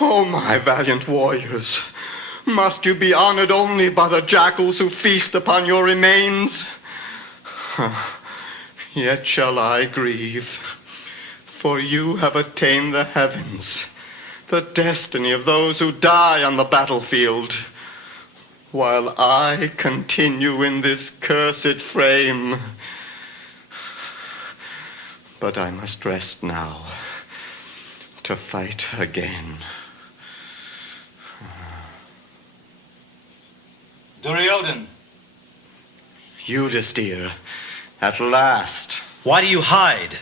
Oh, my valiant warriors. Must you be honored only by the jackals who feast upon your remains? Yet shall I grieve, for you have attained the heavens, the destiny of those who die on the battlefield, while I continue in this cursed frame. But I must rest now to fight again. Duryodhan. Yudhisthira, at last. Why do you hide?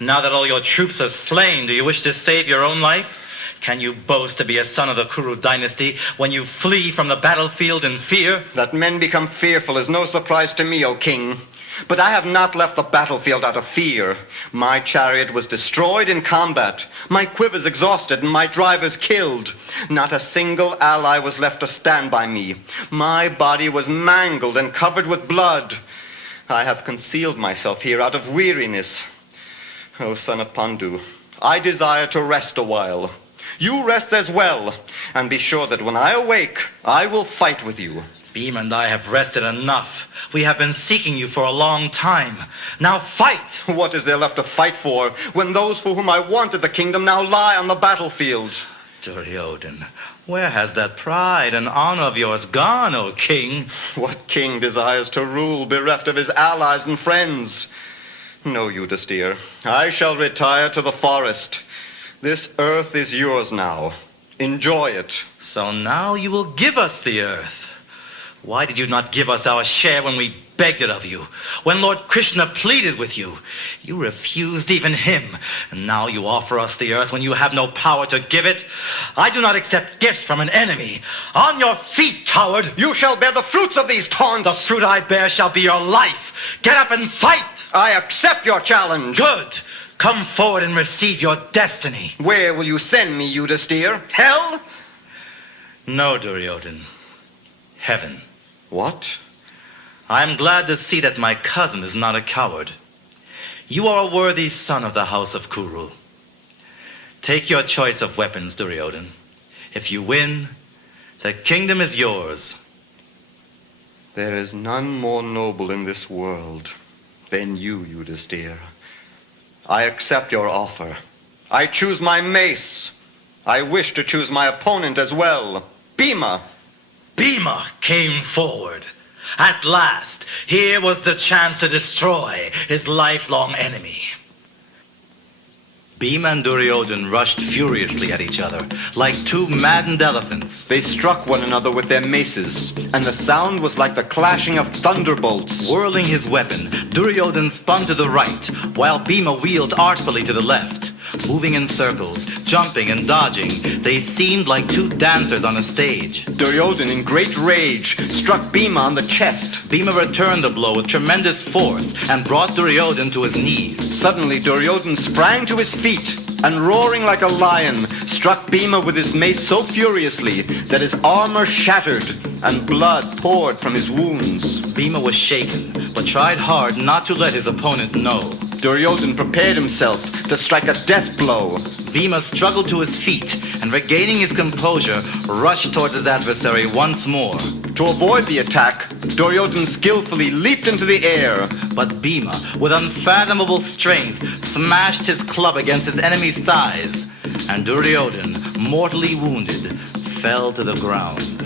Now that all your troops are slain, do you wish to save your own life? Can you boast to be a son of the Kuru dynasty when you flee from the battlefield in fear? That men become fearful is no surprise to me, O king. But I have not left the battlefield out of fear. My chariot was destroyed in combat, my quivers exhausted, and my drivers killed. Not a single ally was left to stand by me. My body was mangled and covered with blood. I have concealed myself here out of weariness. O son of Pandu, I desire to rest a while. You rest as well, and be sure that when I awake, I will fight with you. Bhima and I have rested enough. We have been seeking you for a long time. Now fight! What is there left to fight for when those for whom I wanted the kingdom now lie on the battlefield? Duryodhan, where has that pride and honor of yours gone, O king? What king desires to rule bereft of his allies and friends? No, Yudhisthira, I shall retire to the forest. This earth is yours now. Enjoy it. So now you will give us the earth. Why did you not give us our share when we begged it of you? When Lord Krishna pleaded with you, you refused even him. And now you offer us the earth when you have no power to give it. I do not accept gifts from an enemy. On your feet, coward! You shall bear the fruits of these taunts. The fruit I bear shall be your life. Get up and fight! I accept your challenge. Good. Come forward and receive your destiny. Where will you send me, Yudhisthira? Hell? No, Duryodhan. Heaven. What? I am glad to see that my cousin is not a coward. You are a worthy son of the house of Kuru. Take your choice of weapons, Duryodhan. If you win, the kingdom is yours. There is none more noble in this world than you, Yudhisthira. I accept your offer. I choose my mace. I wish to choose my opponent as well. Bhima. Bhima came forward. At last, here was the chance to destroy his lifelong enemy. Bhima and Duryodhan rushed furiously at each other, like two maddened elephants. They struck one another with their maces, and the sound was like the clashing of thunderbolts. Whirling his weapon, Duryodhan spun to the right, while Bhima wheeled artfully to the left. Moving in circles, jumping and dodging, they seemed like two dancers on a stage. Duryodhan, in great rage, struck Bhima on the chest. Bhima returned the blow with tremendous force and brought Duryodhan to his knees. Suddenly, Duryodhan sprang to his feet and, roaring like a lion, struck Bhima with his mace so furiously that his armor shattered and blood poured from his wounds. Bhima was shaken, but tried hard not to let his opponent know. Duryodhan prepared himself to strike a death blow. Bhima struggled to his feet and, regaining his composure, rushed towards his adversary once more. To avoid the attack, Duryodhan skillfully leaped into the air. But Bhima, with unfathomable strength, smashed his club against his enemy's thighs, and Duryodhan, mortally wounded, fell to the ground.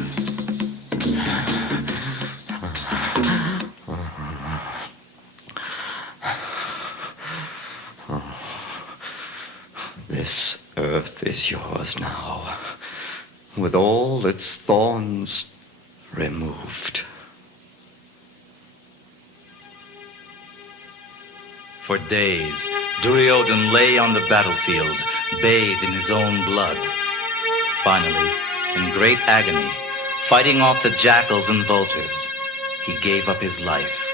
This earth is yours now, with all its thorns removed. For days, Duryodhan lay on the battlefield, bathed in his own blood. Finally, in great agony, fighting off the jackals and vultures, he gave up his life.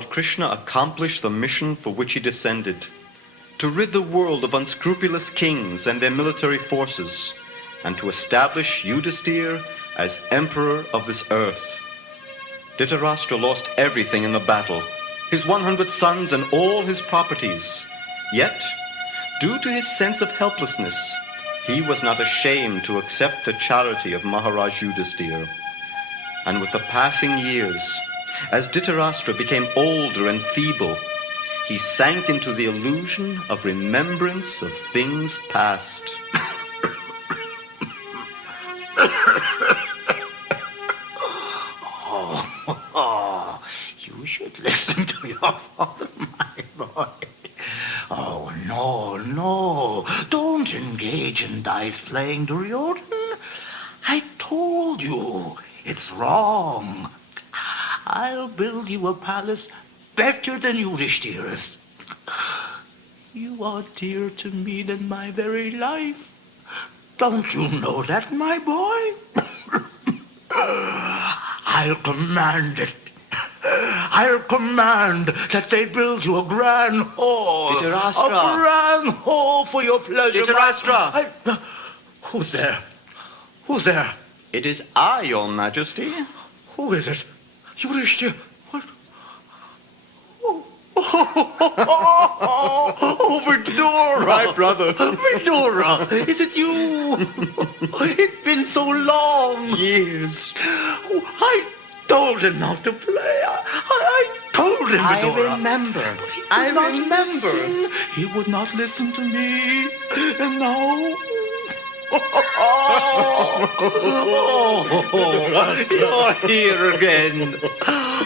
but Krishna accomplish the mission for which he descended, to rid the world of unscrupulous kings and their military forces, and to establish Yudhisthira as emperor of this earth. Dhritarashtra lost everything in the battle, his 100 sons and all his properties. Yet, due to his sense of helplessness, he was not ashamed to accept the charity of Maharaj Yudhisthira. And with the passing years, as Dhritarashtra became older and feeble, he sank into the illusion of remembrance of things past. You should listen to your father, my boy. Oh, no, don't engage in dice playing, Duryodhan. I told you, it's wrong. I'll build you a palace better than Yudhishthira's. You are dearer to me than my very life. Don't you know that, my boy? I'll command it. I'll command that they build you a grand hall. Dhritarashtra. A grand hall for your pleasure. Dhritarashtra. Who's there? Who's there? It is I, your majesty. Who is it? Yudhishthira. What? Oh, Vidura. My brother. Vidura, is it you? It's been so long. Years. Oh, I told him not to play. I told him, Vidura. I He would not remember. listen. He would not listen to me. And now... you're here again.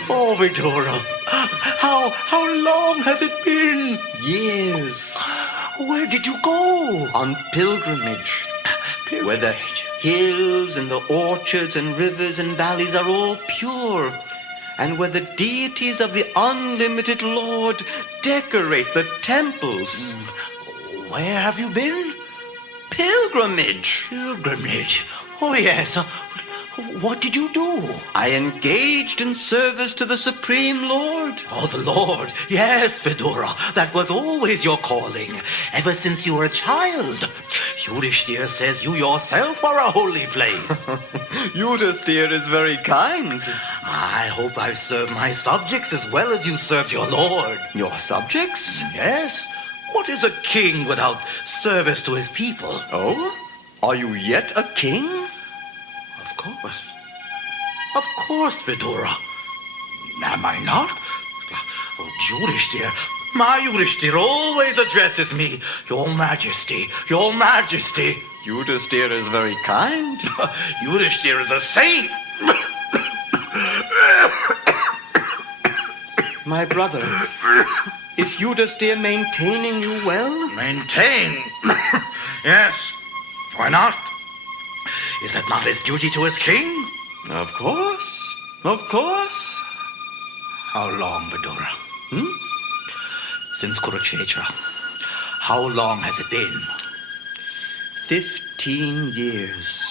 Oh, Vidura. How long has it been? Years. Where did you go? On pilgrimage, where the hills and the orchards and rivers and valleys are all pure, and where the deities of the unlimited Lord decorate the temples. Where have you been? Pilgrimage. Pilgrimage. Oh, yes. What did you do? I engaged in service to the Supreme Lord. Oh, the Lord. Yes, Vidura. That was always your calling, ever since you were a child. Yudhishthira says you yourself are a holy place. Yudhisthira is very kind. I hope I've served my subjects as well as you served your Lord. Your subjects? Yes. What is a king without service to his people? Oh? Are you yet a king? Of course, Vidura. Am I not? Oh, Yudhishthira. My Yudhishthira always addresses me, Your Majesty, Your Majesty. Yudhisthira is very kind. Yudhishthira is a saint. My brother, is Yudhisthira maintaining you well? Maintain? Yes. Why not? Is that not his duty to his king? Of course. Of course. How long, Vidura? Since Kurukshetra. How long has it been? 15 years.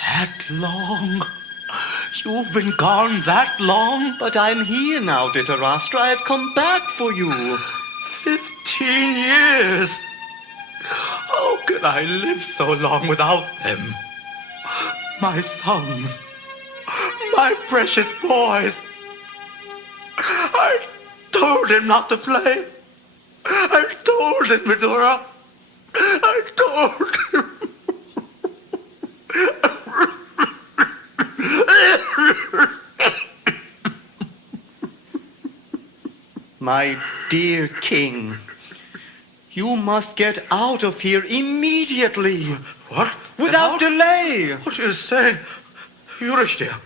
That long? You've been gone that long? But I'm here now, Dhritarashtra. I've come back for you. 15 years? How could I live so long without them? My sons, my precious boys. I told him not to play. I told him, Vidura. I told him. My dear king, you must get out of here immediately. What? Without delay. What do you say? Yudhishthira.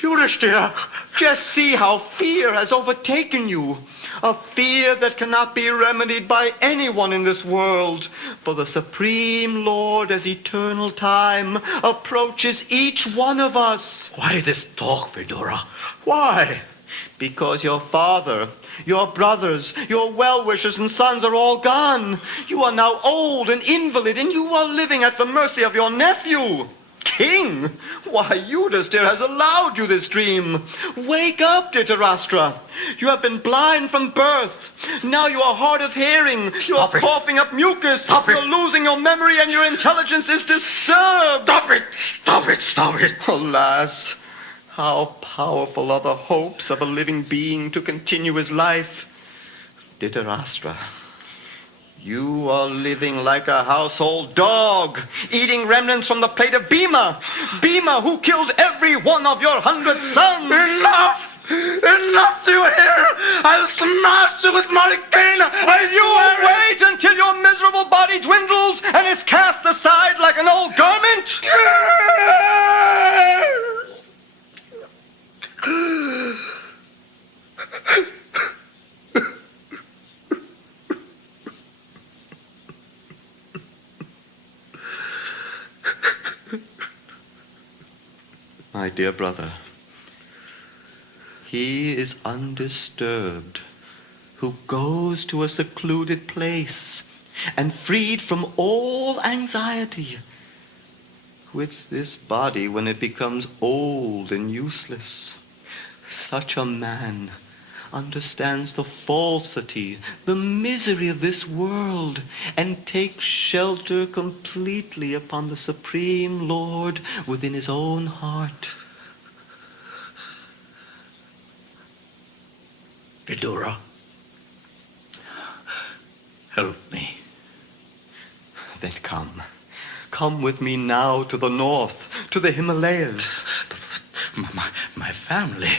Yudhishthira. Just see how fear has overtaken you. A fear that cannot be remedied by anyone in this world. For the Supreme Lord, as eternal time, approaches each one of us. Why this talk, Vidura? Why? Because your father, your brothers, your well-wishers and sons are all gone. You are now old and invalid, and you are living at the mercy of your nephew. king? Why, Yudhisthira has allowed you this dream. Wake up, Dhritarashtra. You have been blind from birth. Now you are hard of hearing. You are coughing up mucus. You're losing your memory and your intelligence is disturbed. Stop it! Stop it! Stop it! Alas, how powerful are the hopes of a living being to continue his life. Dhritarashtra, you are living like a household dog, eating remnants from the plate of Bhima. Bhima, who killed every one of your 100 sons. Enough! Enough, do you hear? I'll smash you with my cane! Will you wait until your miserable body dwindles and is cast aside like an old garment? My dear brother, he is undisturbed who goes to a secluded place and freed from all anxiety, quits this body when it becomes old and useless. Such a man understands the falsity, the misery of this world, and takes shelter completely upon the Supreme Lord within his own heart. Vidura, help me. Then come. Come with me now to the north, to the Himalayas. My family,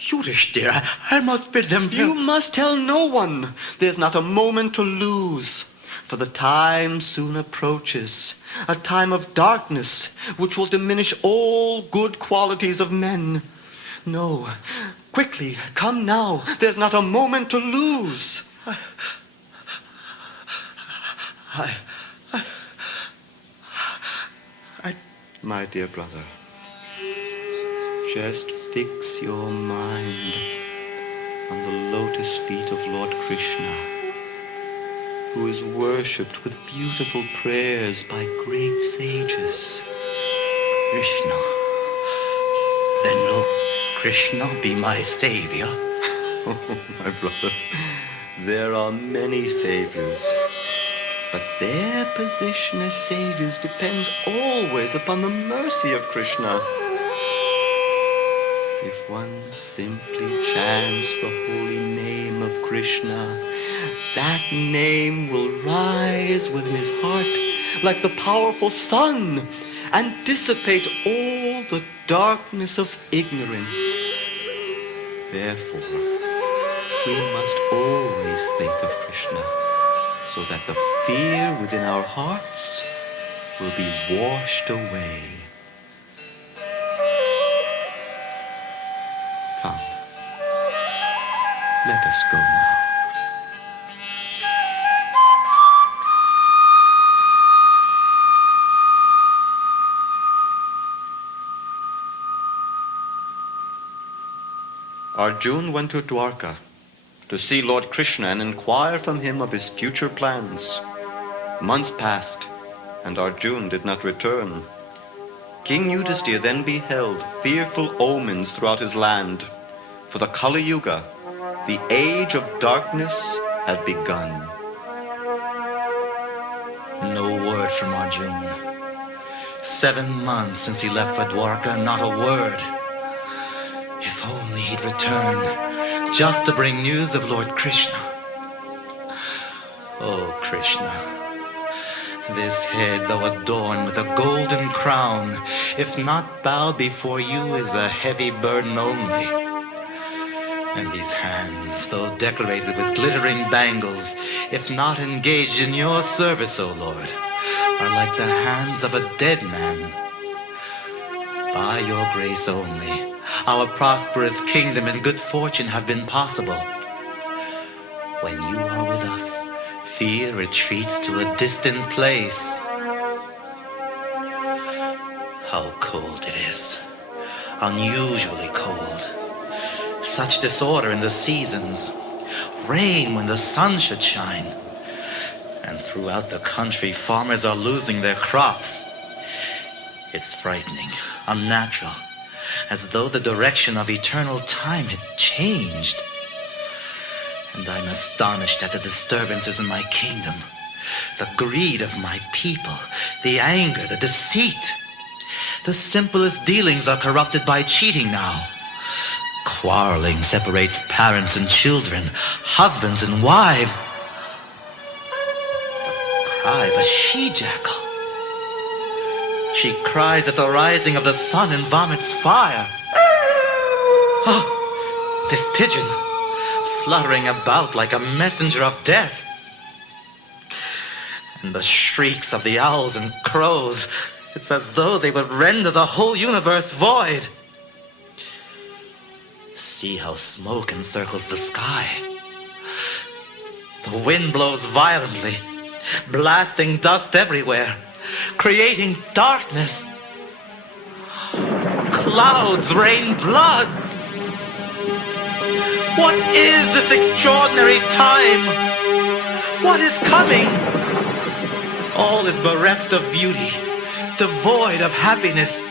Yudhisthira, I must bid them You must tell no one. There's not a moment to lose. For the time soon approaches, a time of darkness, which will diminish all good qualities of men. No, quickly, come now. There's not a moment to lose. My dear brother, just fix your mind on the lotus feet of Lord Krishna, who is worshipped with beautiful prayers by great sages. Krishna. Then will Krishna be my savior? My brother, there are many saviors, but their position as saviors depends always upon the mercy of Krishna. If one simply chants the holy name of Krishna, that name will rise within his heart like the powerful sun and dissipate all the darkness of ignorance. Therefore, we must always think of Krishna, so that the fear within our hearts will be washed away. Come, let us go now. Arjun went to Dwarka to see Lord Krishna and inquire from him of his future plans. Months passed, and Arjun did not return. King Yudhisthira then beheld fearful omens throughout his land, for the Kali Yuga, the age of darkness, had begun. No word from Arjun. 7 months since he left for Dwarka, not a word. If only he'd return, just to bring news of Lord Krishna. Oh, Krishna, this head, though adorned with a golden crown, if not bowed before you, is a heavy burden only. And these hands, though decorated with glittering bangles, if not engaged in your service, O Lord, are like the hands of a dead man. By your grace only, our prosperous kingdom and good fortune have been possible. When you are with us, fear retreats to a distant place. How cold it is, unusually cold. Such disorder in the seasons, rain when the sun should shine. And throughout the country, farmers are losing their crops. It's frightening, unnatural, as though the direction of eternal time had changed. And I'm astonished at the disturbances in my kingdom, the greed of my people, the anger, the deceit. The simplest dealings are corrupted by cheating now. Quarreling separates parents and children, husbands and wives. The cry of a she-jackal. She cries at the rising of the sun and vomits fire. Oh, this pigeon, fluttering about like a messenger of death. And the shrieks of the owls and crows, it's as though they would render the whole universe void. See how smoke encircles the sky. The wind blows violently, blasting dust everywhere, creating darkness. Clouds rain blood. What is this extraordinary time? What is coming? All is bereft of beauty, devoid of happiness.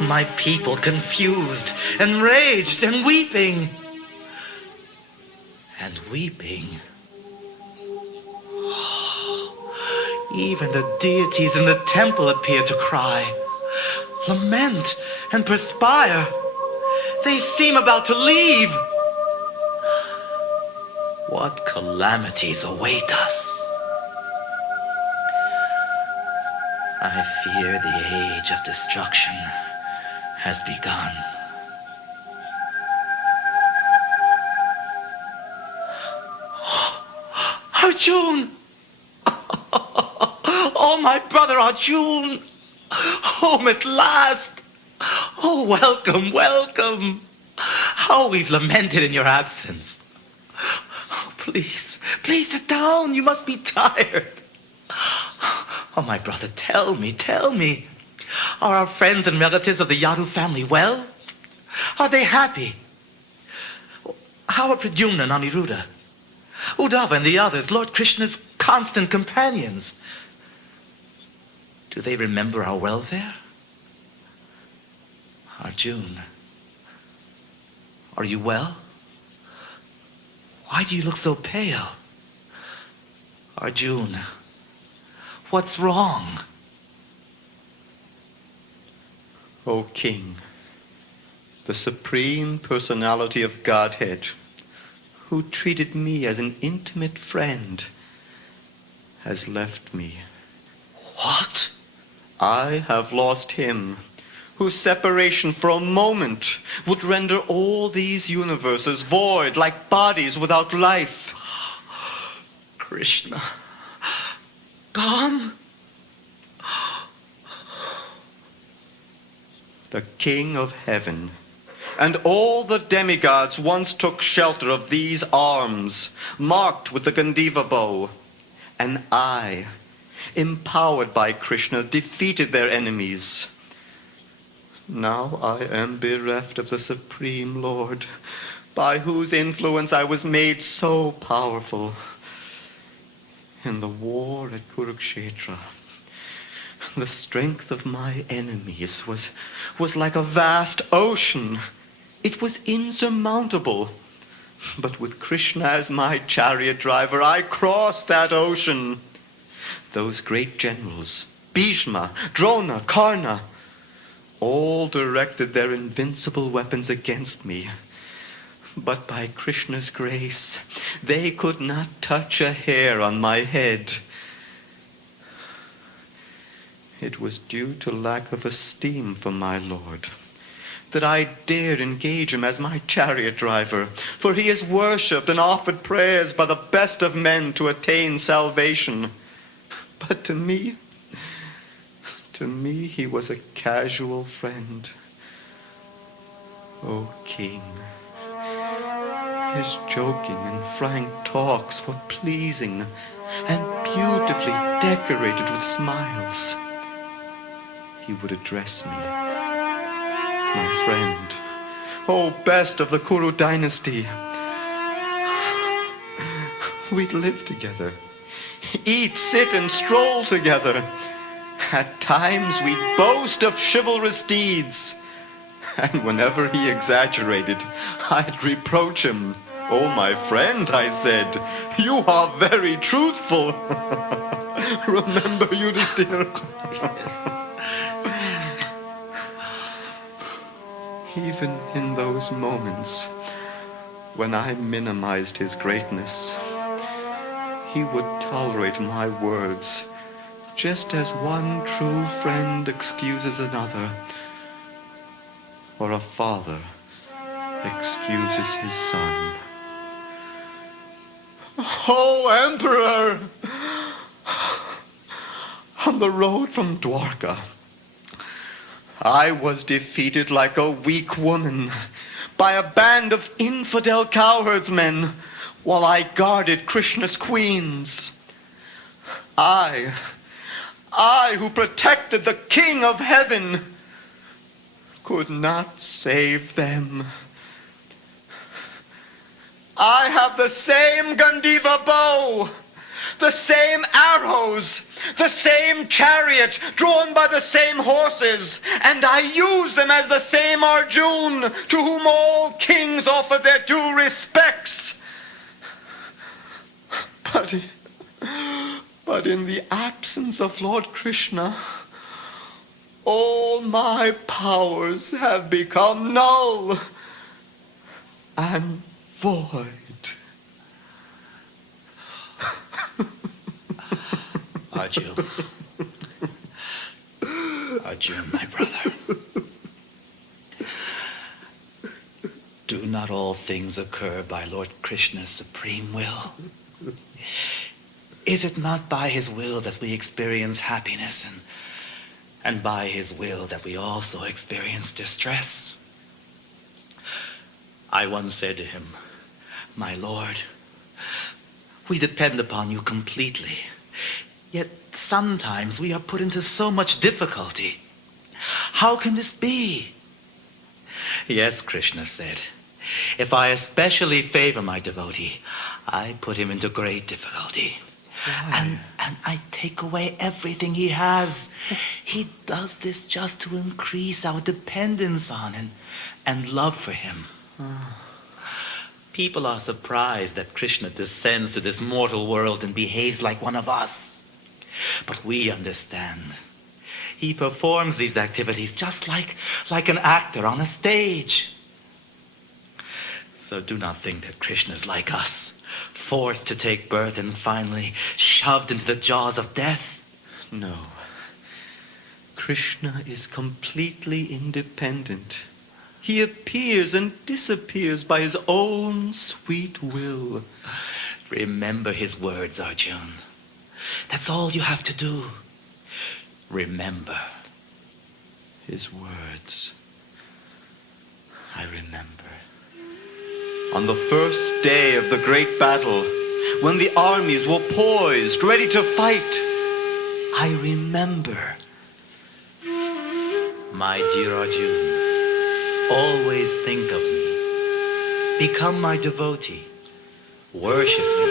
My people confused, enraged, and weeping. And weeping. Even the deities in the temple appear to cry, lament, and perspire. They seem about to leave. What calamities await us? I fear the age of destruction has begun. Arjun! Oh, my brother Arjun! Home at last! Oh, welcome, welcome! How we've lamented in your absence. Oh, please, please sit down. You must be tired. Oh, my brother, tell me. Are our friends and relatives of the Yadu family well? Are they happy? How are Pradyumna and Aniruddha? Uddhava and the others, Lord Krishna's constant companions? Do they remember our welfare? Arjun, are you well? Why do you look so pale? Arjun, what's wrong? O King, the Supreme Personality of Godhead, who treated me as an intimate friend, has left me. What? I have lost him, whose separation for a moment would render all these universes void like bodies without life. Krishna, gone? The King of Heaven and all the demigods once took shelter of these arms, marked with the Gandiva bow. And I, empowered by Krishna, defeated their enemies. Now I am bereft of the Supreme Lord, by whose influence I was made so powerful. In the war at Kurukshetra, the strength of my enemies was like a vast ocean. It was insurmountable. But with Krishna as my chariot driver, I crossed that ocean. Those great generals, Bhishma, Drona, Karna, all directed their invincible weapons against me. But by Krishna's grace, they could not touch a hair on my head. It was due to lack of esteem for my Lord that I dared engage him as my chariot driver, for he is worshipped and offered prayers by the best of men to attain salvation. But to me he was a casual friend. O King, his joking and frank talks were pleasing and beautifully decorated with smiles. He would address me, my friend, O best of the Kuru dynasty. We'd live together, eat, sit, and stroll together. At times we'd boast of chivalrous deeds. And whenever he exaggerated, I'd reproach him. "Oh, my friend," I said, "you are very truthful." Remember, Yudhisthira? Even in those moments when I minimized his greatness, he would tolerate my words, just as one true friend excuses another, or a father excuses his son. "Oh, Emperor! On the road from Dwarka, I was defeated like a weak woman by a band of infidel cowherdsmen while I guarded Krishna's queens. I who protected the King of Heaven, could not save them. I have the same Gandiva bow, the same arrows, the same chariot drawn by the same horses, and I use them as the same Arjun to whom all kings offer their due respects. But in the absence of Lord Krishna, all my powers have become null and void. Arjun. Arjun, my brother. Do not all things occur by Lord Krishna's supreme will? Is it not by his will that we experience happiness, and by his will that we also experience distress? I once said to him, "My Lord, we depend upon you completely. Yet sometimes we are put into so much difficulty. How can this be?" "Yes," Krishna said, "if I especially favor my devotee, I put him into great difficulty. And I take away everything he has. He does this just to increase our dependence on and love for him." People are surprised that Krishna descends to this mortal world and behaves like one of us. But we understand. He performs these activities just like an actor on a stage. So do not think that Krishna is like us, forced to take birth and finally shoved into the jaws of death. No. Krishna is completely independent. He appears and disappears by his own sweet will. Remember his words, Arjun. That's all you have to do. Remember. His words. I remember. On the first day of the great battle, when the armies were poised, ready to fight, I remember. My dear Arjun, always think of me. Become my devotee. Worship me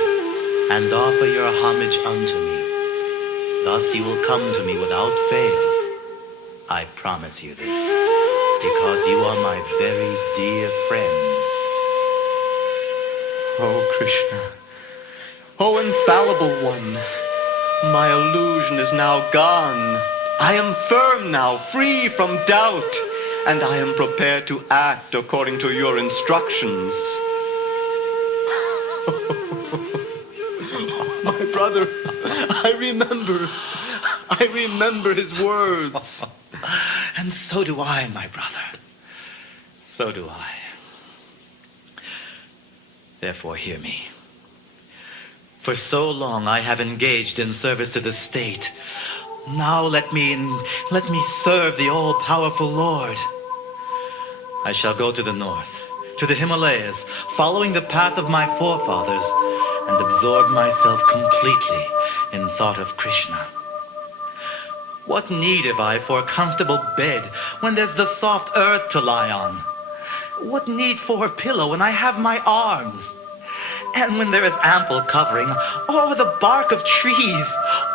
and offer your homage unto me. Thus you will come to me without fail. I promise you this, because you are my very dear friend. Oh, Krishna. Oh, infallible one. My illusion is now gone. I am firm now, free from doubt, and I am prepared to act according to your instructions. My brother, I remember his words. And so do I, my brother. So do I. Therefore, hear me. For so long I have engaged in service to the state. Now let me serve the all-powerful Lord. I shall go to the north, to the Himalayas, following the path of my forefathers, and absorb myself completely in thought of Krishna. What need have I for a comfortable bed when there's the soft earth to lie on? What need for a pillow when I have my arms? And when there is ample covering, or the bark of trees,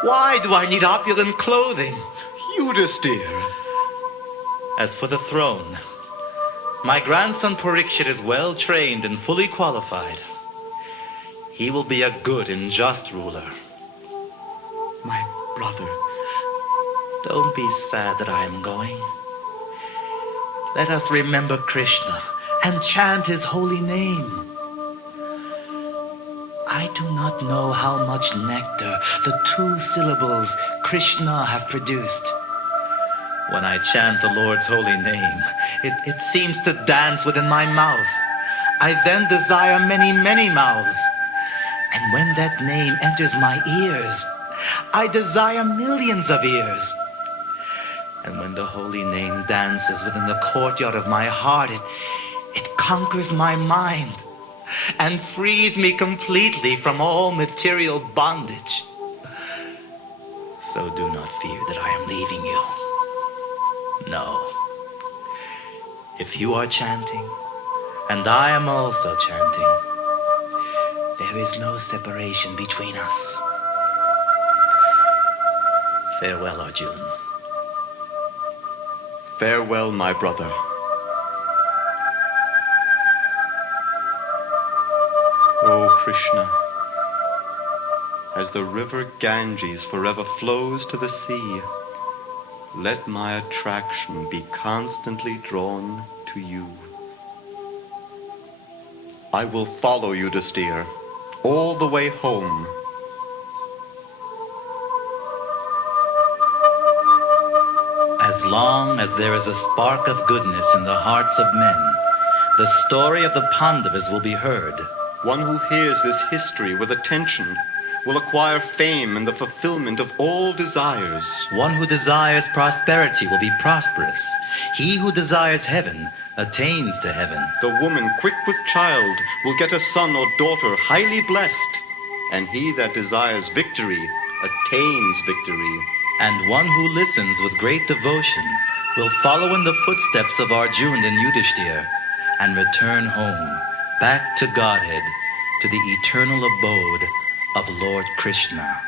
why do I need opulent clothing? Yudhisthira. As for the throne, my grandson Parikshit is well trained and fully qualified. He will be a good and just ruler. My brother. Don't be sad that I am going. Let us remember Krishna and chant his holy name. I do not know how much nectar the 2 syllables Krishna have produced. When I chant the Lord's holy name, it seems to dance within my mouth. I then desire many, many mouths. And when that name enters my ears, I desire millions of ears. And when the holy name dances within the courtyard of my heart, it conquers my mind and frees me completely from all material bondage. So do not fear that I am leaving you. No. If you are chanting, and I am also chanting, there is no separation between us. Farewell, Arjun. Farewell, my brother. O Krishna, as the river Ganges forever flows to the sea, let my attraction be constantly drawn to you. I will follow you, Yudhisthira, all the way home. As long as there is a spark of goodness in the hearts of men, the story of the Pandavas will be heard. One who hears this history with attention will acquire fame and the fulfillment of all desires. One who desires prosperity will be prosperous. He who desires heaven attains to heaven. The woman quick with child will get a son or daughter highly blessed, and he that desires victory attains victory. And one who listens with great devotion will follow in the footsteps of Arjun and Yudhisthira and return home, back to Godhead, to the eternal abode of Lord Krishna.